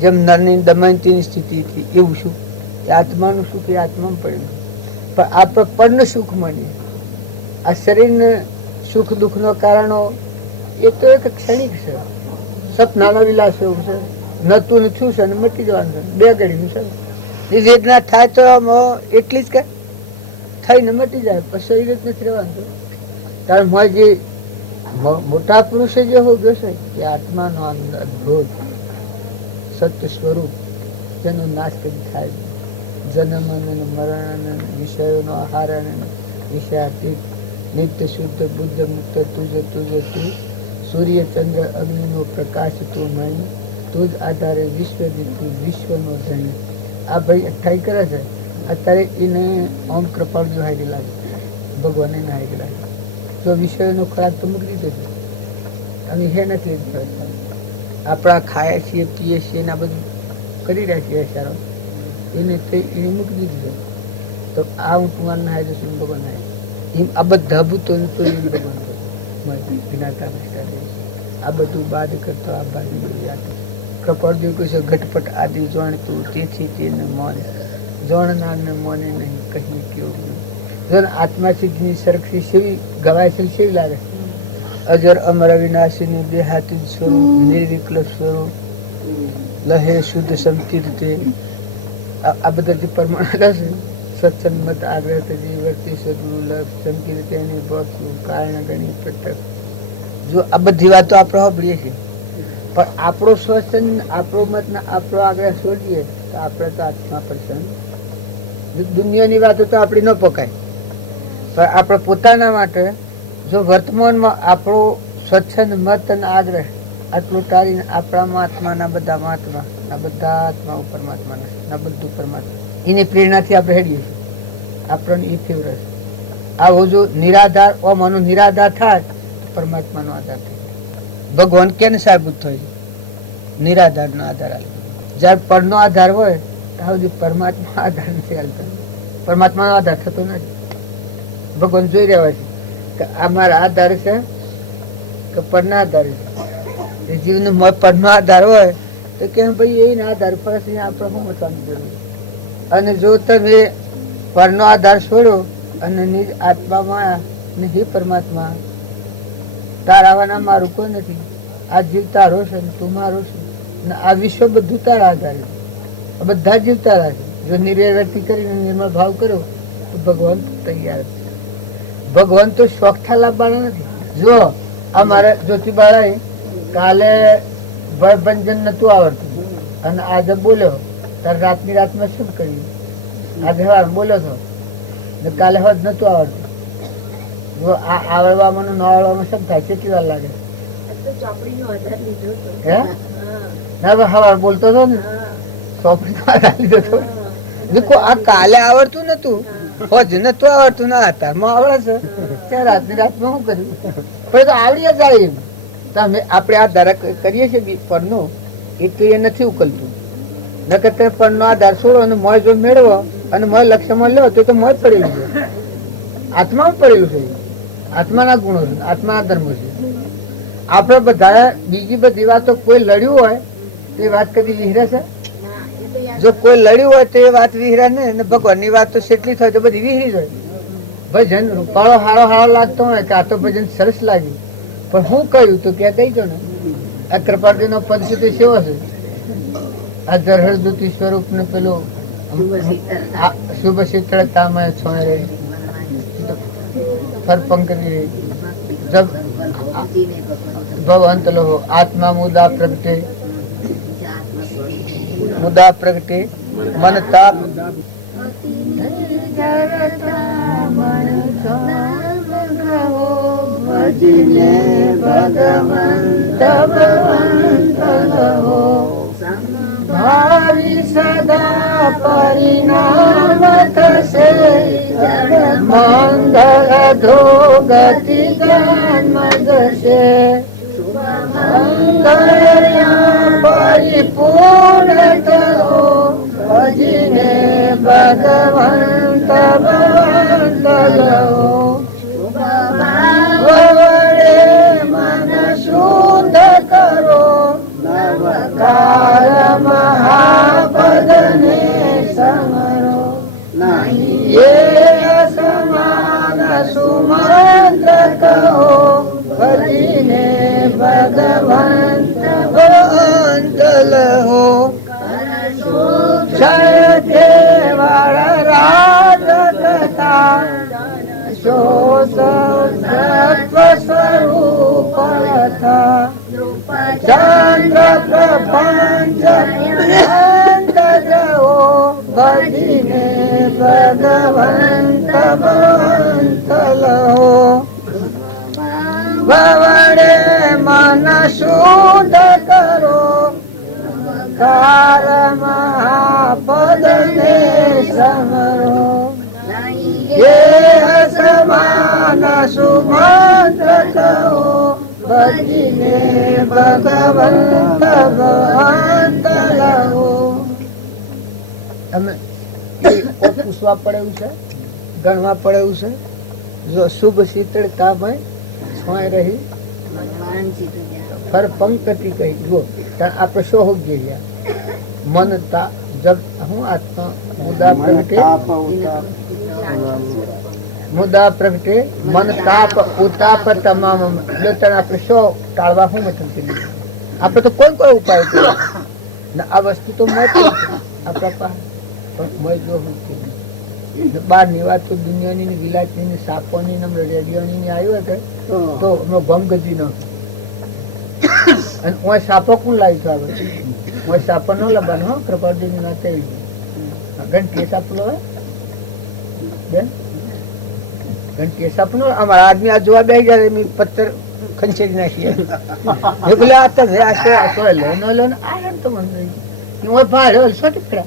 જેમ નરની દમયંતીની સ્થિતિ હતી, એવું સુખ એ આત્માનું સુખ એ આત્મામાં પડેલું. પણ આપણે પરનું સુખ માનીએ. આ શરીરને સુખ દુઃખનો કારણો એ તો એક ક્ષણિક છે, સપનાનો વિલાસ એવું છે, નતું ને થયું છે અને મટી જવાનું છે, બે ઘડીનું છે. એ વેદના થાય તો એટલી જ કે થઈને મટી જાય, પણ શરીર જ નથી રહેવાનું. કારણ મોય જે મોટા પુરુષે જે હોય ગયો છે એ આત્માનો અદભુત સત્ય સ્વરૂપ જેનો નાશ કરી થાય, જન્મ અને મરણ વિષયોનો આહાર અને વિષયાતીત નિત્ય શુદ્ધ બુદ્ધ મુક્ત તુજ તુજ તું સૂર્ય ચંદ્ર અગ્નિનો પ્રકાશ તું મણી તુજ આધારે વિશ્વ દીધું વિશ્વનો ધણી. આ ભાઈ અઠ્ઠાઈ કરે છે અત્યારે એને ઓમ કૃપાળુ હારી લાગે, ભગવાને હારી લાગે. જો વિષયનો ખોરાક તો મૂકી દીધો છે, અમે હે નથી આપણા ખાયા છીએ પીએ છીએ ને આ બધું કરી રહ્યા છીએ સારો એને મૂકી દીધું છે. તો આ હું કુમાર ના હાય જશું ભગવાન હાય એમ આ બધા ભૂતો ભગવાન જ્ઞાતા આ બધું બાદ કરતો આ બાજુ કૃપાળ જેવું કહે છે ઘટપટ આદિ જાણતું તેથી તેને મોન જાણનાર ને મોને નહીં કહી કેવું. જો આત્મા સિદ્ધની સરક્ષી સેવી ગવાય છે સેવી લાગે. અજર અમર અવિનાશી દેહાતી સ્વરૂપ નિર્વિકલ્પ સ્વરૂપ લહે શુદ્ધ સંતીર્થે આ બધા જે પરમાણુ છે સત્સંગ મત આગ્રહ તજી વર્તી સદગુરુ લભ સંકીર્તન ભક્તિ કારણ ગણી પ્રત્યક્ષ. જો આ બધી વાતો આપણે સાંભળીએ છીએ, પણ આપણો સ્વસન આપણો મત ને આપણો આગ્રહ છોડીએ તો આપણે તો આત્મા પ્રસન્ન. દુનિયાની વાતો તો આપણી ન પકાય, પણ આપણે પોતાના માટે જો વર્તમાનમાં આપણો સ્વચ્છંદ મત અને આગ્રહ આટલું ટાળીને આપણા આત્માના બધા મહાત્મા ના બધા આત્મા પરમાત્માના ના બધું પરમાત્મા એની પ્રેરણાથી આપણે હેડીએ છીએ. આપણને એ ફેવરેટ આવો જો નિરાધાર ઓમાનો નિરાધાર થાય તો પરમાત્માનો આધાર થાય. ભગવાન કેને સાબિત થાય છે? નિરાધારનો આધાર આવે. જયારે પરનો આધાર હોય તો પરમાત્મા આધાર નથી હાલતો, પરમાત્માનો આધાર થતો નથી. ભગવાન જોઈ રહ્યા છે કે આ મારા આધાર છે કે પરના આધાર છે. જીવનો પરના આધાર હોય તો કેમ ભાઈ એના આધાર પર આપણે સમજવાની જરૂર. અને જો તમે પરનો આધાર છોડો અને નિજ આત્મામાં ને હે પરમાત્મા તારાવાના મારું કોઈ નથી, આ જીવ તારો છે ને તું મારો છે ને આ વિશ્વ બધું તારા આધારે બધા જીવ તારા છે. જો નિર્વ્યક્તિ કરીને નિર્મળ ભાવ કર્યો તો ભગવાન તૈયાર છે. ભગવાન તો શોખતા લાવવાના નથી. જો અમારે જ્યોતિબાળાએ કાલે ભયભંજન નતું આવડતું અને આજે બોલ્યો તારે રાતની રાતમાં શું કર્યું? આજે હવાર બોલ્યો હતો ને કાલે હદ નતું આવડતું. જો આ આવડવામાં ન આવડવામાં શું થાય? કેટલી વાર લાગે? હવાર બોલતો હતો ને ચોપડી લીધો હતો. આ કાલે આવડતું નતું, હજ નતું આવડતું ના અત્યારમાં આવડે છે ત્યાં રાતની રાતમાં શું કર્યું? પણ તો આવડી જાય. તમે આપણે આ ધારા કરીએ છીએ પરનો એ તો એ નથી ઉકલતું. નકર તમે પરનો આધાર છોડો અને મોય જો મેળવો અને મોય લક્ષ્યમાં લો તો મોય પડેલું છે, આત્મામાં પડેલું છે. આત્માના ગુણો છે, આત્માના ધર્મો છે. આપણે બધા બીજી બધી વાતો કોઈ લડ્યું હોય તો એ વાત કદી વિહરે છે? જો કોઈ લડ્યું હોય તો એ વાત વિહરે ને ભગવાનની વાત તો કેટલી થાય તો બધી વિહરી જાય. ભજન રૂપાળો હારો હારો લાગતો હોય કે આ તો ભજન સરસ લાગ્યું પણ હું કહ્યું તો ક્યાં કહી દો ને. આ કૃપાળજી નો પદ છે તે સેવો છે. આ જરહરદૂતી સ્વરૂપ ને પેલું શુભ શીતળતામાં છોડે ફરપંકરી જબ ભવંત લો આત્મા મુદા પ્રગટે મન તાપ ભજને ભગવંત ભગવંત હો ભાવિ સદા પરિણામ થશે મંગળ ધોગતિ જન્મ દશે મંગળ પરિપૂર્ણ કરો ભજીને ભગવંત ભગવંત લો વડે મન શુદ્ધ કરો નવકાર મહાપદને સમરો એ સમાન સુમંત્ર કહો ભજીને ભગવંત ભગવંત લહો કેવળ રાજ કથા સત્વ સ્વરૂપ હતા ચંદ્ર પ્રપંચ જવો ભજીને ભગવંત ભગવંત લહો વડે મન શુદ્ધ કરો કાર મહાપદને સમરો એ સમાન સુમંત્ર કહો ભજીને ભગવંત ભગવંત લહો. તમે પૂછવા પડે એવું છે, ગણવા પડે એવું છે. જો શુભ શીતળતા ભાઈ છોય રહી ફર પંક્તિ કહી જુઓ આપણે શો હોગ ગયા મનતા જબ હું આત્મા મુદ્દા પ્રગટે મન તાપ ઉતાપ તમામ આપણે શો ટાળવા હું મતલબ કરી આપણે તો કોઈ ઉપાય કર્યો આ વસ્તુ તો મળતી આપણા પાસે પણ મય જો બહારની વાત તો દુનિયાની વિલાસની સાપોની રેડિયોની આવ્યું હતું તો ગમ ગજી ન અને હું સાપો કોણ લાવી છું આવે હું સાપો ન લબાનો હો કૃપાળજીની વાત એવી ઘંટી સાપ લો બેન ઘંટી સાપ નો અમારા આદમી આ જોવા બેસી જાય મેં પથ્થર ખંચેરી નાખીએ બોલે આ લે ન લો ને આ તો મને હું ભાડે સો ટીકડા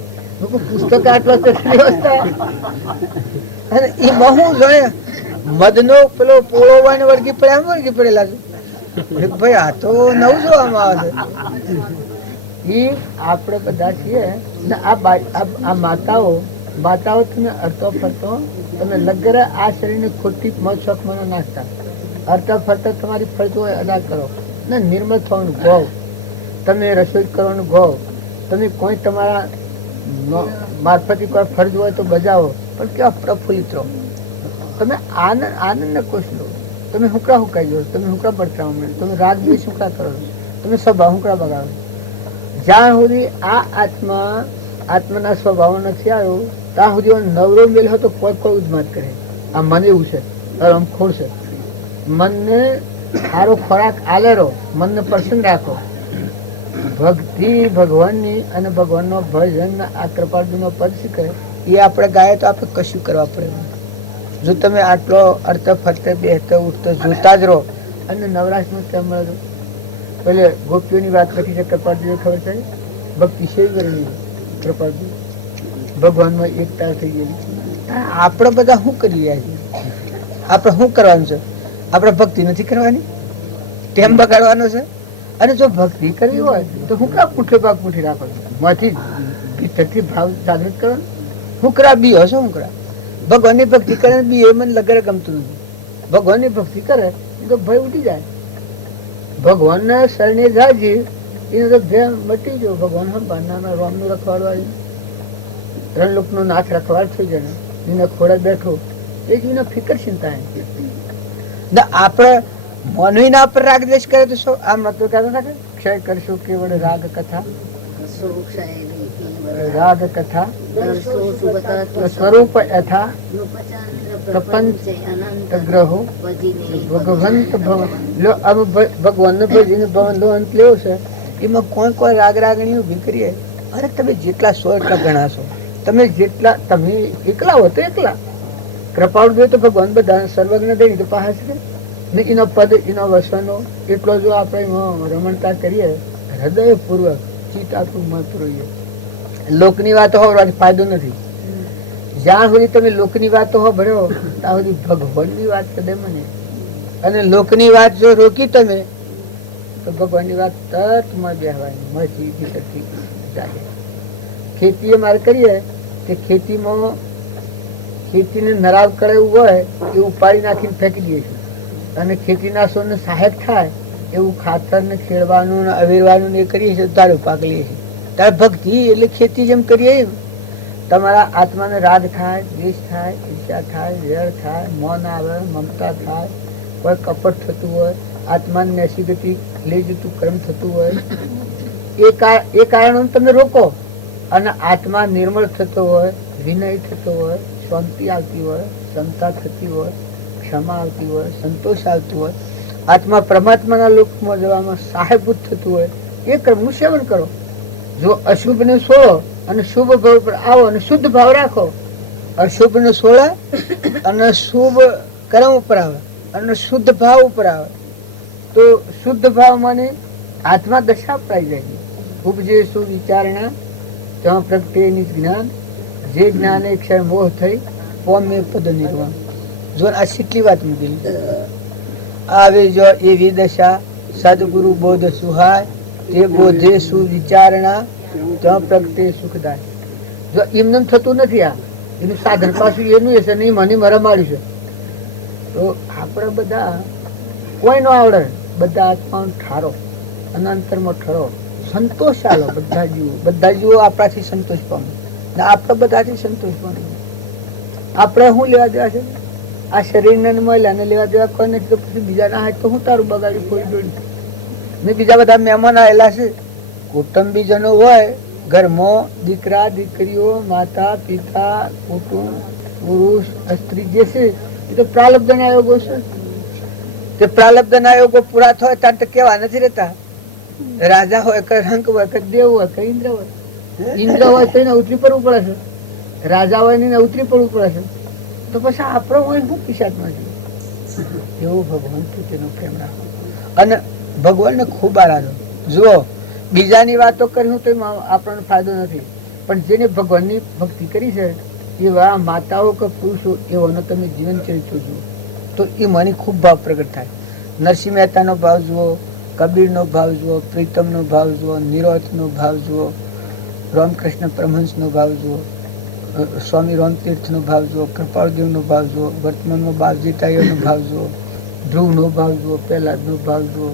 પુસ્તક આટલો અને એ બહુ જોયે મધનો પેલો પોળો વાને વળગી પડેલા છે ભાઈ આ તો નવું જોવામાં આવે છે. એ આપણે બધા છીએ ને આ માતાઓ તમે અડતો ફરતો તમે લગરે આ શરીરની ખોટી શોખ મને નાખતા અડતા ફરતા તમારી ફરજ હોય અદા કરો ને નિર્મળ થવાનું ગોવ તમે રસોઈ કરવાનું ગોવ તમે કોઈ તમારા મારફતી કોઈ ફરજ હોય તો બજાવો પણ કેવા પ્રફુલ્લિત રહો તમે આનંદ ને ખુશ લો તમે હુકડા હુકાઈ જાઓ તમે હુકડા પડતા તમે રાગ દ્વેષ હુકડા કરો તમે સભા હુકડા બગાડો જ્યાં સુધી આ આત્માના સ્વભાવ નથી આવ્યો ત્યાં સુધી નવરો મેલ હોય તો કોઈ ઉદ્માત કરે આ મન એવું છે આમ ખોરશે મનને સારો ખોરાક આલેરો મનને પ્રસન્ન રાખો ભક્તિ ભગવાનની અને ભગવાનનો ભજન આ કૃપાળજીનો પદ શીખે એ આપણે ગાય તો આપણે કશું કરવા પડે. જો તમે આટલો અર્થ ફરતે બેસતો ઉઠતો જોતા જ રહો અને નવરાશનો કેમ મળે પેલે ગોપીઓની વાત કરી છે કૃપાળજી ખબર છે ભક્તિ સેવી કરવી કૃપાળજી ભગવાનમાં એકતા થઈ ગયેલી. આપણે બધા શું કરી રહ્યા છીએ? આપણે શું કરવાનું છે? આપણે ભક્તિ નથી કરવાની, ટેમ બગાડવાનો છે. અને જો ભક્તિ કરવી હોય તો હું કરા પૂઠે ભાગ પૂઠી રાખો માંથી ભીતરથી ભાવ જાગૃત કરવાનો. હું કરા બી હશો હું કરા ભગવાનની ભક્તિ કરે બી એ મને લગરે ગમતું નથી. ભગવાનની ભક્તિ કરે તો ભય ઉઠી જાય. ભગવાનના શરણે જાજી એને તો ભય મટી ગયો. ભગવાન બારના રામનું રખવાડવા ત્રણ લોકનો નાથ રખવાડ થઈ જાય એને ખોડા બેઠો એ જ એના ફિકર ચિંતા આપણે મનવીના પર રાગ દ્વેષ કરે તો શું આમ નતું કહેતા હતા કે ક્ષય કરશું કેવળ રાગ કથા સ્વરૂપ યથા પ્રપંચ ગ્રહો ભગવંત ભગવાન ભજીને ભવન લો અંત લેવો છે. એમાં કોઈ રાગ રાગણી ઉભી કરીએ અરે તમે જેટલા 100 એટલા ગણાશો. તમે જેટલા તમે એકલા હો તો એકલા કૃપાળુ જોઈએ તો ભગવાન બધા સર્વજ્ઞ દઈ તો પાસે છે ને એનો પદ એનો વસનો એટલો જો આપણે રમણતા કરીએ હૃદયપૂર્વક ચિત્તાપૂર્વક લોકની વાતો હોવાથી ફાયદો નથી. જ્યાં સુધી તમે લોકની વાતો સાંભળો ત્યાં સુધી ભગવાનની વાત કદે મને, અને લોકની વાત જો રોકી તમે તો ભગવાનની વાત તરત બેહવાની મસ્તી જાય. ખેતી અમારે કરીએ કે ખેતીમાં ખેતીને નરાવ કરેવું હોય એ ઉપાડી નાખીને ફેંકી દઈએ છીએ, અને ખેતીના સોને સહાયક થાય એવું ખાતર ને ખેડવાનું ને અવેરવાનું ને એ કરીએ છીએ, તારે પાક લઈએ છીએ. તારે ભક્તિ એટલે ખેતી જેમ કરીએ એમ તમારા આત્માને રાગ થાય, દ્વેષ થાય, ઈર્ષા થાય, વેર થાય, મૌન આવે, મમતા થાય, કોઈ કપટ થતું હોય, આત્માને નેસી ગતિ લઈ જતું કર્મ થતું હોય, એ કારણો તમે રોકો, અને આત્મા નિર્મળ થતો હોય, વિનય થતો હોય, શાંતિ આવતી હોય, ક્ષમતા થતી હોય, ક્ષમા આવતી હોય, સંતોષ આવતું હોય, આત્મા પરમાત્માના લોકમાં જવામાં સહાયભૂત થતું હોય, એ કર્મનું સેવન કરો. જો અશુભ ને છોડો અને શુભ ભાવ પર આવો અને શુદ્ધ ભાવ રાખો, અશુભ ને છોડે અને શુભ કર્મ ઉપર આવે અને શુદ્ધ ભાવ ઉપર આવે, તો શુદ્ધ ભાવ મને આત્મા દશા અપાઈ જાય. ઉપજે સુવિચારણા ત્યાં પ્રગટે નિજ જ્ઞાન, જે જ્ઞાન એ ક્ષય મોહ થઈ પોમે પદ નિર્વાણ. જો આ કેટલી વાત મૂકેલી. આવે જો એવી દશા સદગુરુ બોધ સુહાય, તે બોધે સુવિચારણા ત્યાં પ્રગટે સુખદાય. જો એમને થતું નથી, આ એનું સાધન પાછું એનું હશે નહીં, મને મરમ આવ્યું છે. તો આપણે બધા કોઈ નો આવડે, બધા આત્માનો ઠારો અને અંતરમાં ઠરો, સંતોષ ચાલો. બધા જીવો આપણાથી સંતોષ પામે, આપણે બધાથી સંતોષ પામે. આપણે શું લેવા દેવા છે? આ શરીરને મહિલાને લેવા દેવા કોઈ નથી, તો પછી બીજા ના હાથ તો હું તારું બગાડી કોઈ દોડી ને. બીજા બધા મહેમાન આવેલા છે, કુટુંબીજનો હોય ઘરમાં, દીકરા દીકરીઓ, માતા પિતા, કુટુંબ, પુરુષ સ્ત્રી જે છે એ તો પ્રાલબ્ધના આયોગો છે. તે પ્રાલબ્ધના આયોગો પૂરા થાય ત્યારે તો કેવા નથી રહેતા. રાજા હોય કે રંક હોય કે દેવ હોય કે ઇન્દ્ર હોય. ઇન્દ્ર હોય તો એને ઉતરી પડવું પડે છે, રાજા હોય ને ઉતરી પડવું પડે છે. તો પછી આપણો હોય શું પિશાચમાં છે? એવું ભગવાન તેનો પ્રેમ રાખો અને ભગવાનને ખૂબ આરાધો. જુઓ, બીજાની વાતો કરી તો આપણને ફાયદો નથી, પણ જેને ભગવાનની ભક્તિ કરી છે એવા માતાઓ કે પુરુષો એવાનો તમે જીવન ચરિત્ર જુઓ તો એ મને ખૂબ ભાવ પ્રગટ થાય. નરસિંહ મહેતાનો ભાવ જુઓ, કબીરનો ભાવ જુઓ, પ્રીતમનો ભાવ જુઓ, નિરોધનો ભાવ જુઓ, રામકૃષ્ણ પરમહંસનો ભાવ જુઓ, સ્વામી રામતીર્થનો ભાવ જુઓ, કૃપાળદેવનો ભાવ જુઓ, વર્તમાનમાં બાવજીતાઈનો ભાવ જુઓ, ધ્રુવનો ભાવ જુઓ, પ્રહલાદનો ભાવ જુઓ,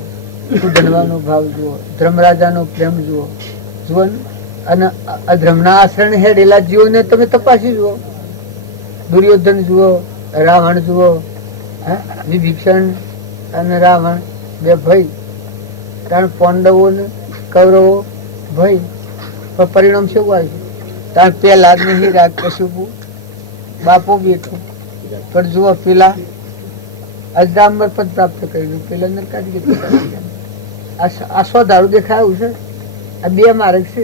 સુધનવાનો ભાવ જુઓ, ધર્મરાજાનો પ્રેમ જુઓ. જુઓ અને અધર્મના આચરણ હેડેલા જીવોને તમે તપાસી જુઓ. દુર્યોધન જુઓ, રાવણ જુઓ, વિભીષણ અને રાવણ બે ભાઈ, કારણ પાંડવો ને કૌરવો ભાઈ, પણ પરિણામ શું આવ્યું? કારણ પેલા નહીં રાગ કશુંપુ બાપો બેઠો, પણ જુઓ પેલા અજરામર પદ પ્રાપ્ત કર્યું, પેલા નરકાદી ગતિ. આ 100 દારૂ દેખાયું છે. આ બે માર્ગ છે.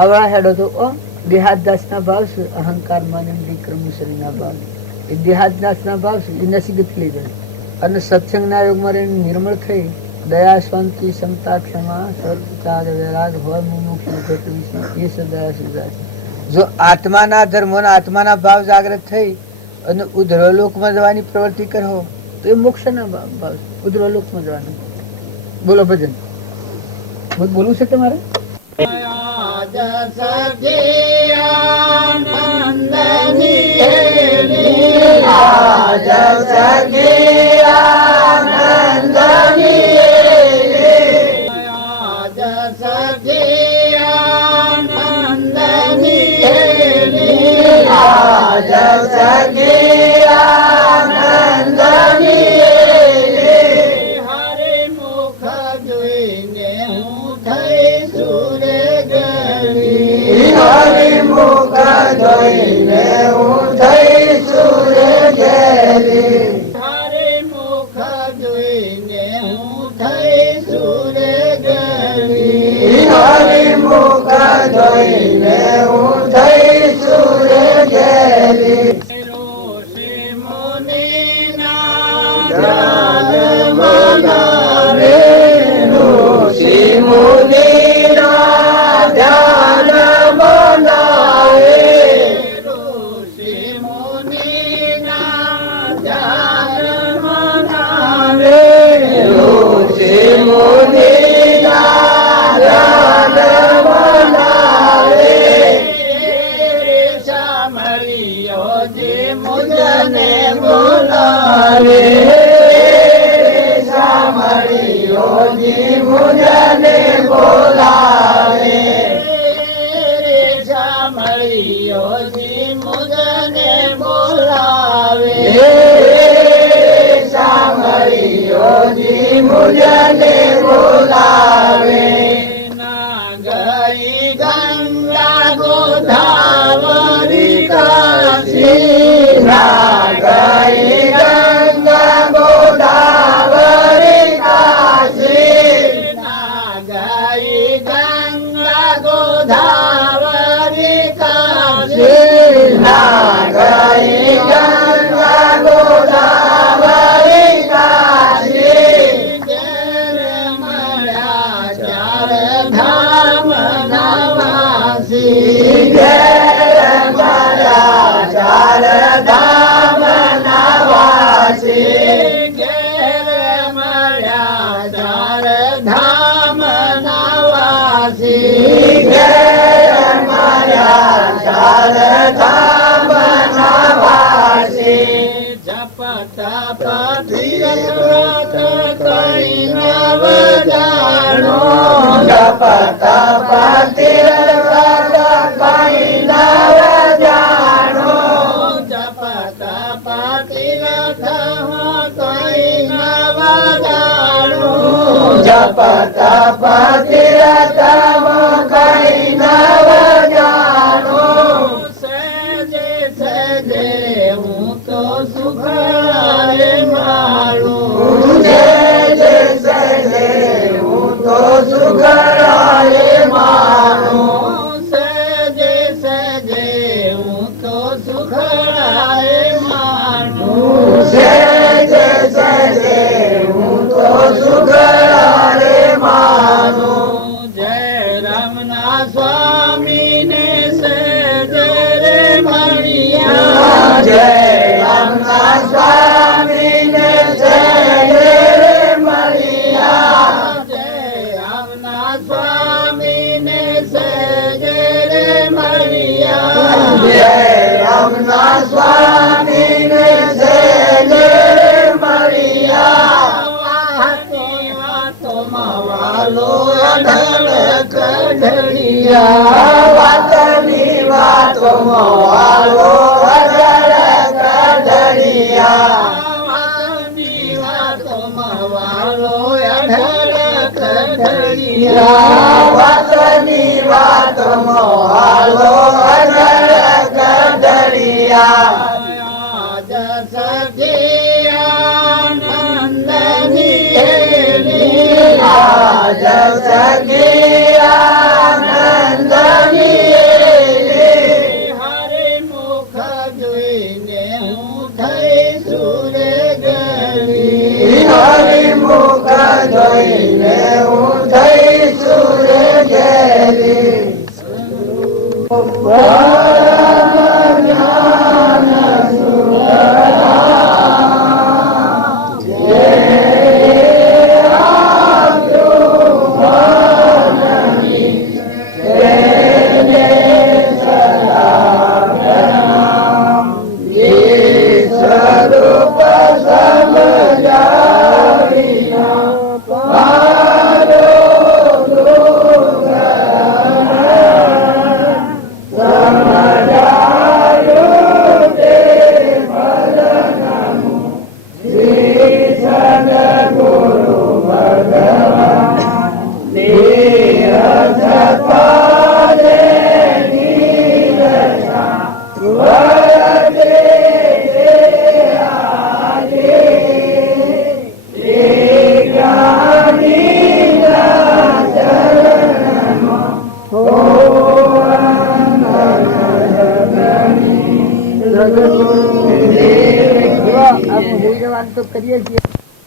અવળા હેડો તો દેહાદાસ ના ભાવ છે, અહંકાર માન વિક્રમ શરીરના ભાવ, એ દેહાદાસ ના ભાવ છે, એ નસીગત લઈ જાય. અને સત્સંગના યોગમાં રહીને નિર્મળ થઈ દયા, શાંતિ, ક્ષમતા, ક્ષમા, સત્તા, વૈરાગ હોય મુમુક્ષ એ સદા સુધા. જો આત્માના ધર્મોના આત્માના ભાવ જાગૃત થઈ અને ઉધ્રલોકમાં જવાની પ્રવૃત્તિ કરો તો એ મોક્ષના ભાવ છે, ઉધ્રલોકમાં જવાનું. બોલો ભજન બોલવું છે તમારે?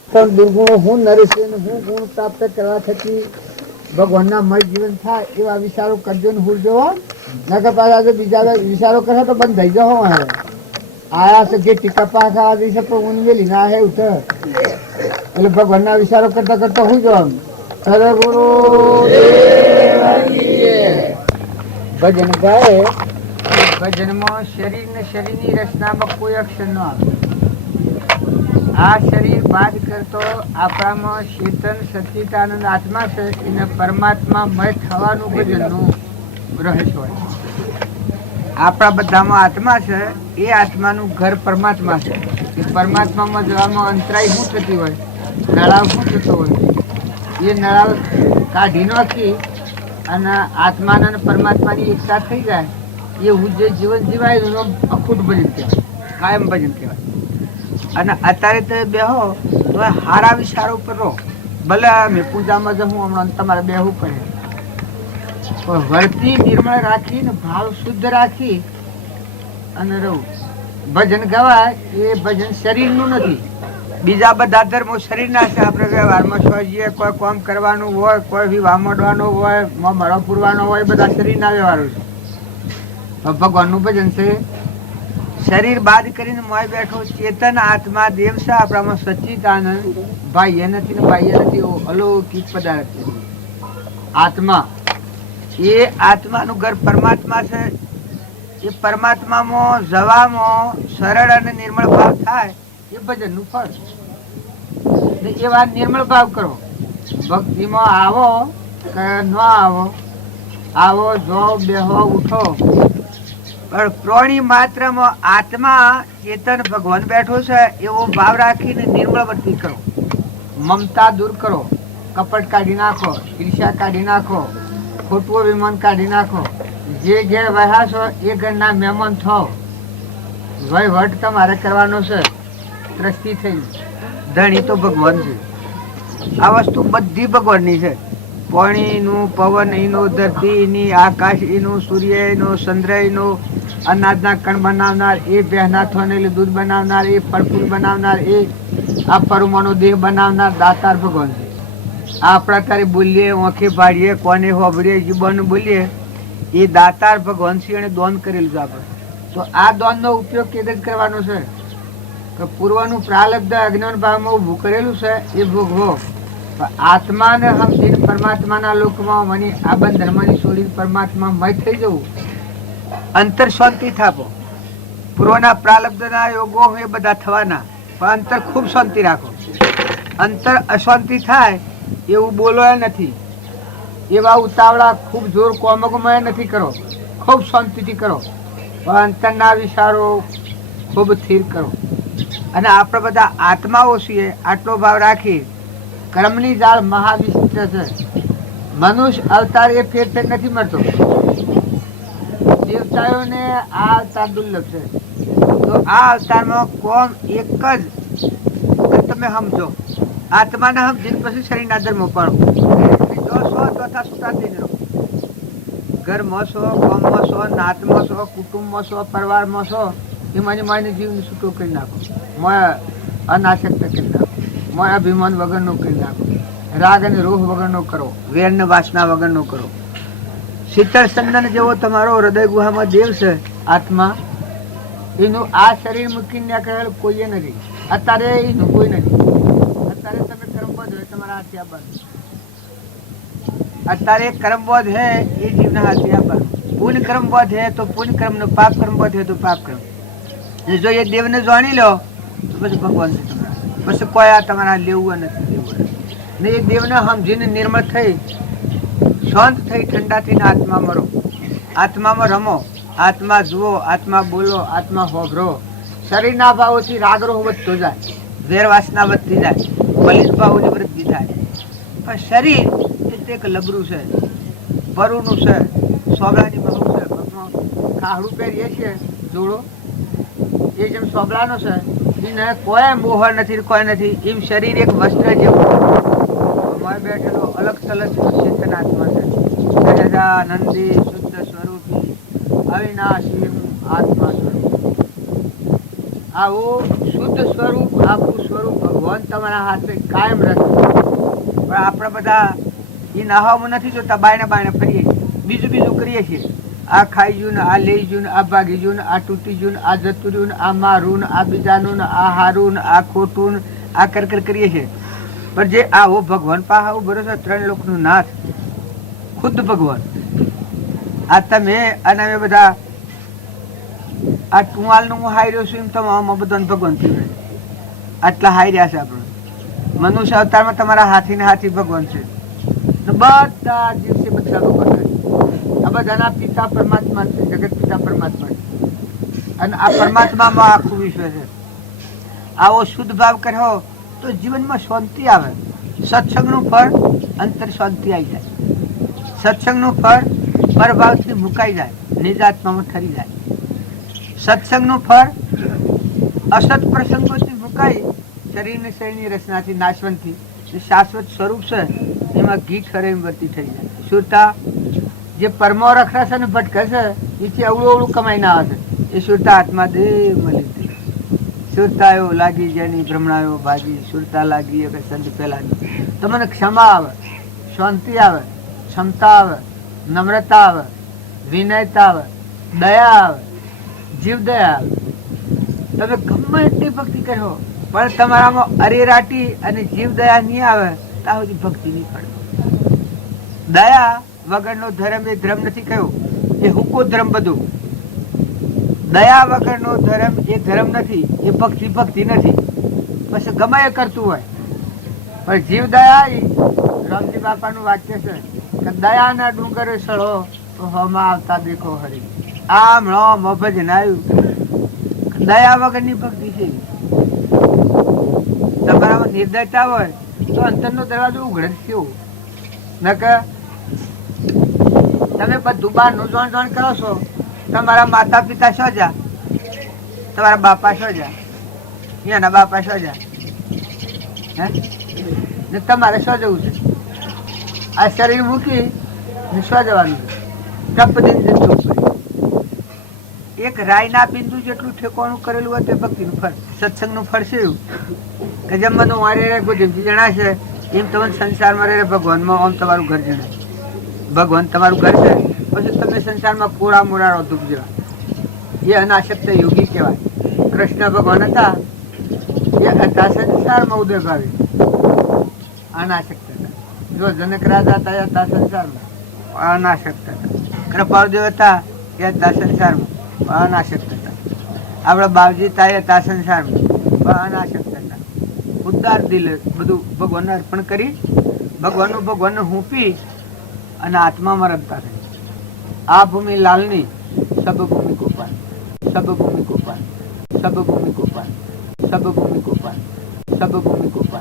પણ દુર્ગુણો હું નરેશ હું ગુણ પ્રાપ્ત કરવા થકી ભગવાનના મય જીવન થાય એવા વિચારો કરજો ને હું જોવો નકર પાછા બીજા વિચારો કરે તો બંધ થઈ જાઓ. આયા છે જે ટીકા પાક આ દિવસે પણ ઊન વેલી ના હે ઉઠ એટલે ભગવાનના વિચારો કરતા કરતા હું જવાનું સદગુરુ ભજન ગાય ભજનમાં શરીર ને શરીરની રચનામાં કોઈ અક્ષર ન આવે. આ શરીર બાદ કરતો આપણામાં ચેતન સચ્ચિદાનંદ આત્મા છે એને પરમાત્મામય થવાનું ભજનનું રહસ્ય હોય. આપણા બધામાં આત્મા છે એ આત્માનું ઘર પરમાત્મા છે. એ પરમાત્મામાં જવામાં અંતરાય શું થતી હોય, નળાવ શું થતો હોય, એ નળાવ કાઢી નાખી અને આત્માના અને પરમાત્માની એકતા થઈ જાય એવું જે જીવન જીવાય એનું અખૂટ ભજન કહેવાય, કાયમ ભજન કહેવાય. અને અત્યારે તો બેહો તો હારા વિચારો ઉપર રહો. ભલે મેં પૂજામાં જવું હમણાં તમારે બેહવું પડે, પણ વર્તી નિર્મળ રાખીને ભાવ શુદ્ધ રાખી અને રહું. ભજન ગવાય એ ભજન શરીરનું નથી. બીજા બધા ધર્મો શરીરના છે. આપણે વ્યવહારમાં સ્વજીએ કોઈ કામ કરવાનું હોય, કોઈ વિવાહ માંડવાનો હોય, મરો પૂરવાનો હોય, બધા શરીરના વ્યવહારો છે. ભગવાનનું ભજન છે શરીર બાદ કરીને મોય બેઠો ચેતન આત્મા દેવ છે. આપણામાં સચ્ચિદાનંદ બાહ્ય નથી ને બાહ્ય નથી, અલૌકિક પદાર્થ છે. આત્મા એ આત્માનું ઘર પરમાત્મા છે. એ પરમાત્મામાં જવામાં સરળ અને નિર્મળ ભાવ થાય એ ભજનનું ફળ. એવા નિર્મળ ભાવ કરો. ભક્તિમાં આવો કે ન આવો, આવો જો બેહો ઉઠો, પણ પ્રાણી માત્રમાં આત્મા ચેતન ભગવાન બેઠો છે એવો ભાવ રાખીને નિર્મળ વર્તી કરો. મમતા દૂર કરો, કપટ કાઢી નાખો, ઈર્ષ્યા કાઢી નાખો, ખોટું અભિમાન કાઢી નાખો. જે ઘેર વહ્યા છો એ ઘરના મહેમાન થાવ. વહીવટ તમારે કરવાનો છે. દ્રષ્ટિ થઈ ધણી તો ભગવાન છે. આ વસ્તુ બધી ભગવાનની છે. પાણીનું, પવન એનું, ધરતી એની, આકાશ એનું, સૂર્ય એનો, ચંદ્ર એનો, અનાજના કણ બનાવનાર એ, બહેના થોનેલું દૂધ બનાવનાર એ, ફળ ફૂલ બનાવનાર એ, આ પરમાણુ દેહ બનાવનાર દાતાર ભગવાન છે. આપણા તારે બોલીએ, ઓંખે ભાડીએ, કોને હોબડીએ, જીવન બોલીએ, એ દાતાર ભગવાન છે. એને દોન કરેલું છે આપણે. તો આ દોનનો ઉપયોગ કેવી રીતે કરવાનો છે કે પૂર્વનું પ્રાલબ્ધ અજ્ઞાન ભાવમાં ઊભું કરેલું છે એ ભોગવો. આત્માને સમજીને પરમાત્માના લોકમાં મને આ બંધનમાંની છોડીને પરમાત્મા મય થઈ જવું. અંતર શાંતિ થાપો. પૂર્વના પ્રાલબ્ધના યોગો એ બધા થવાના, પણ અંતર ખૂબ શાંતિ રાખો. અંતર અશાંતિ થાય એવું બોલો નથી. એવા ઉતાવળા ખૂબ જોર કોમકમય નથી કરો. ખૂબ શાંતિથી કરો, પણ અંતરના વિચારો ખૂબ સ્થિર કરો. અને આપણે બધા આત્માઓ છીએ આટલો ભાવ રાખી. કર્મની જાળ મહાવિશિષ્ટ છે. મનુષ્ય અવતાર એ ફેરફેર નથી મળતો. દેવતાઓને આ અવતાર દુર્લભ છે. તો આ અવતારમાં કોમ એક જ તમે સમજો. આત્માને સમજીને પછી શરીરના ધર્મો પાડો. જો છો ચોથા સુતા થઈને રહો. ઘરમાં છો, ગામમાં છો, નાતમાં છો, કુટુંબમાં છો, પરિવારમાં છો, એમાંની માયને જીવને છૂટો કરી નાખો. મોય અનાસક્ત કરી નાખો. મોય અભિમાન વગરનો કરી નાખો. રાગ અને રોહ વગરનો કરો. વેર ને વાસના વગરનો કરો. શીતળ ચંદન જેવો તમારો હૃદય ગુહામાં દેવ છે આત્મા. એનું આ શરીર મૂકીને કહેલું કોઈએ નથી. અત્યારે એનું કોઈ નથી. અત્યારે તમે કર્મબોધ હોય તમારા હાથે આવવાનું. અત્યારે કર્મબોધ હે એ જીવના હાથે આવવાનું. પુણ્ય કર્મબોધ હે તો પુણ્ય કર્મ નો, પાપ કર્મબોધ હે તો પાપ કર્મ. જો એ દેવને જાણી લો તો પછી ભગવાન છે તમારા. પછી કોઈ આ તમારા લેવું નથી લેવું ને. એ દેવને સમજીને નિર્મળ થઈ, શાંત થઈ, ઠંડા થઈને આત્મામાં રહો. આત્મામાં રમો. આત્મા જુઓ, આત્મા બોલો, આત્મા હોભરો. શરીરના ભાવોથી રાગરોહ વધતો જાય, વેર વાસના વધતી જાય, બલિત ભાવોની વૃદ્ધિ થાય. પણ શરીર એ તો એક લબરું છે, બરુનું છે, સોગલાની બહુ છે. ખાહડું પહેરીએ છીએ જોડો, એ જેમ સોગલાનો છે એને કોઈ મોહ નથી, કોઈ નથી. એમ શરીર એક વસ્ત્ર જેવું બેઠેલો અલગ થલગ ચેતન આત્મા છે. સહજાનંદી શુદ્ધ સ્વરૂપી અવિનાશી આત્મા સ્વરૂપ. આવું શુદ્ધ સ્વરૂપ, આખું સ્વરૂપ ભગવાન તમારા હાથે કાયમ રાખે. પણ આપણે બધા એ નહાવામાં નથી જોતા, બાયણે બાયણે ફરીએ, બીજું કરીએ છીએ. આ ખાઈ ગયું ને, આ લઈ ગયું ને, આ ભાગી ગયું ને, આ તૂટી ગયું ને, આ જતું રહ્યું ને, આ મારું ને, આ બીજાનું ને, આ હારું ને, આ ખોટું ને, આ કર કરીએ છીએ. પણ જે આવો ભગવાન પાસે આવું ભરોસો, 3 લોકનું નાથ ખુદ ભગવાન. આ તમે અને અમે બધા આ ટુવાલનું હું હાઈ રહ્યો છું, એમ તમામ બધાને ભગવાન પીવડે. આટલા હાઈ રહ્યા છે આપણે. મનુષ્ય અવતારમાં તમારા હાથી ને હાથી ભગવાન છે. બધા દિવસે બધા ભગવાન છે. આ બધાના પિતા પરમાત્મા છે, જગત પિતા પરમાત્મા છે. અને આ પરમાત્મામાં આખું વિશ્વ છે. આવો શુદ્ધ ભાવ કર્યો તો જીવનમાં શાંતિ આવે. સત્સંગનું ફળ અંતર શાંતિ આવી જાય. સત્સંગનું ફળ પરભાવથી મુકાઈ જાય, નિજાત્મામાં ઠરી જાય. સત્સંગનું ફળ અસત પ્રસંગોથી મુકાઈ શરીરની શરીરની રચનાથી નાશવંતથી જે શાશ્વત સ્વરૂપ છે એમાં ઘી ઠરે એમ વર્તી થઈ જાય. સુરતા જે પરમો રખડા છે ને ભટકે છે એથી અવળું કમાઈને આવે છે એ સુરતા આત્મા દેહ મળી. સુરતાયો લાગી જેની ભ્રમણાયો ભાગી, સુરતા લાગી કે સંત પેલાની. તમને ક્ષમા આવે, શાંતિ આવે, ક્ષમતા આવે, નમ્રતા આવે, વિનયતા આવે, દયા આવે, જીવ દયા આવે. તમે ગમે એટલી ભક્તિ કરો પણ તમારામાં અરેરાટી અને જીવ દયા નહીં આવે તો સુધી ભક્તિ નહીં પડે. દયા વગરનો ધર્મ એ ધર્મ નથી કહ્યું, એ હુકો ધર્મ બધું. દયા વગરનો ધર્મ એ ધર્મ નથી, એ ભક્તિ નથી. પછી ગમે એ કરતું હોય પણ જીવ દયા એ રામજી બાપાનું વાક્ય છે કે દયાના ડુંગરે સળો તો હમાં આવતા દેખો હરી. આ મળો મફજ નાયું. દયા વગરની ભક્તિ છે. તમારામાં નિર્દયતા હોય તો અંતરનો દરવાજો ઉઘડે જ કેવો. નકર તમે બધું બહારનું જોણ કરો છો. તમારા માતા પિતા શું જા, તમારા બાપા શું જા, અહીંયાના બાપા શું જા, ને તમારે શું જવું છે? આ શરીર મૂકી ને શું જવાનું છે? ટપ દઈને જતું પડે. એક રાયના બિંદુ જેટલું ઠેકવાનું કરેલું હોય તે ભક્તિનું ફળ, સત્સંગનું ફળ છે એવું કે જેમ મને વારે રે જેમથી જણાશે એમ તમને સંસારમાં રહે ભગવાનમાં આમ તમારું ઘર જણાય. ભગવાન તમારું ઘર છે પછી તમે સંસારમાં કોળા મોડા રહો દુઃખ જેવા. એ અનાશક્ત યોગી કહેવાય. કૃષ્ણ ભગવાન હતા એ હતા સંસારમાં ઉદય ભાવી અનાશક્ત હતા. જો જનક રાજા હતા એ હતા સંસારમાં અનાશક્ત હતા. કૃપાળદેવ હતા એ હતા સંસારમાં અનાશક્ત હતા. આપણા બાવજી હતા એ હતા સંસારમાં અનાશક્ત હતા. ઉદાર દિલે બધું ભગવાનને અર્પણ કરી ભગવાનને હુંપી અને આત્મામાં રમતા થઈ. આ ભૂમિ લાલની સબ ભૂમિ ગોપાલ, સબ ભૂમિ ગોપાલ, સબ ભૂમિ ગોપાલ, સબ ભૂમિ ગોપાલ, સબ ભૂમિ ગોપાલ.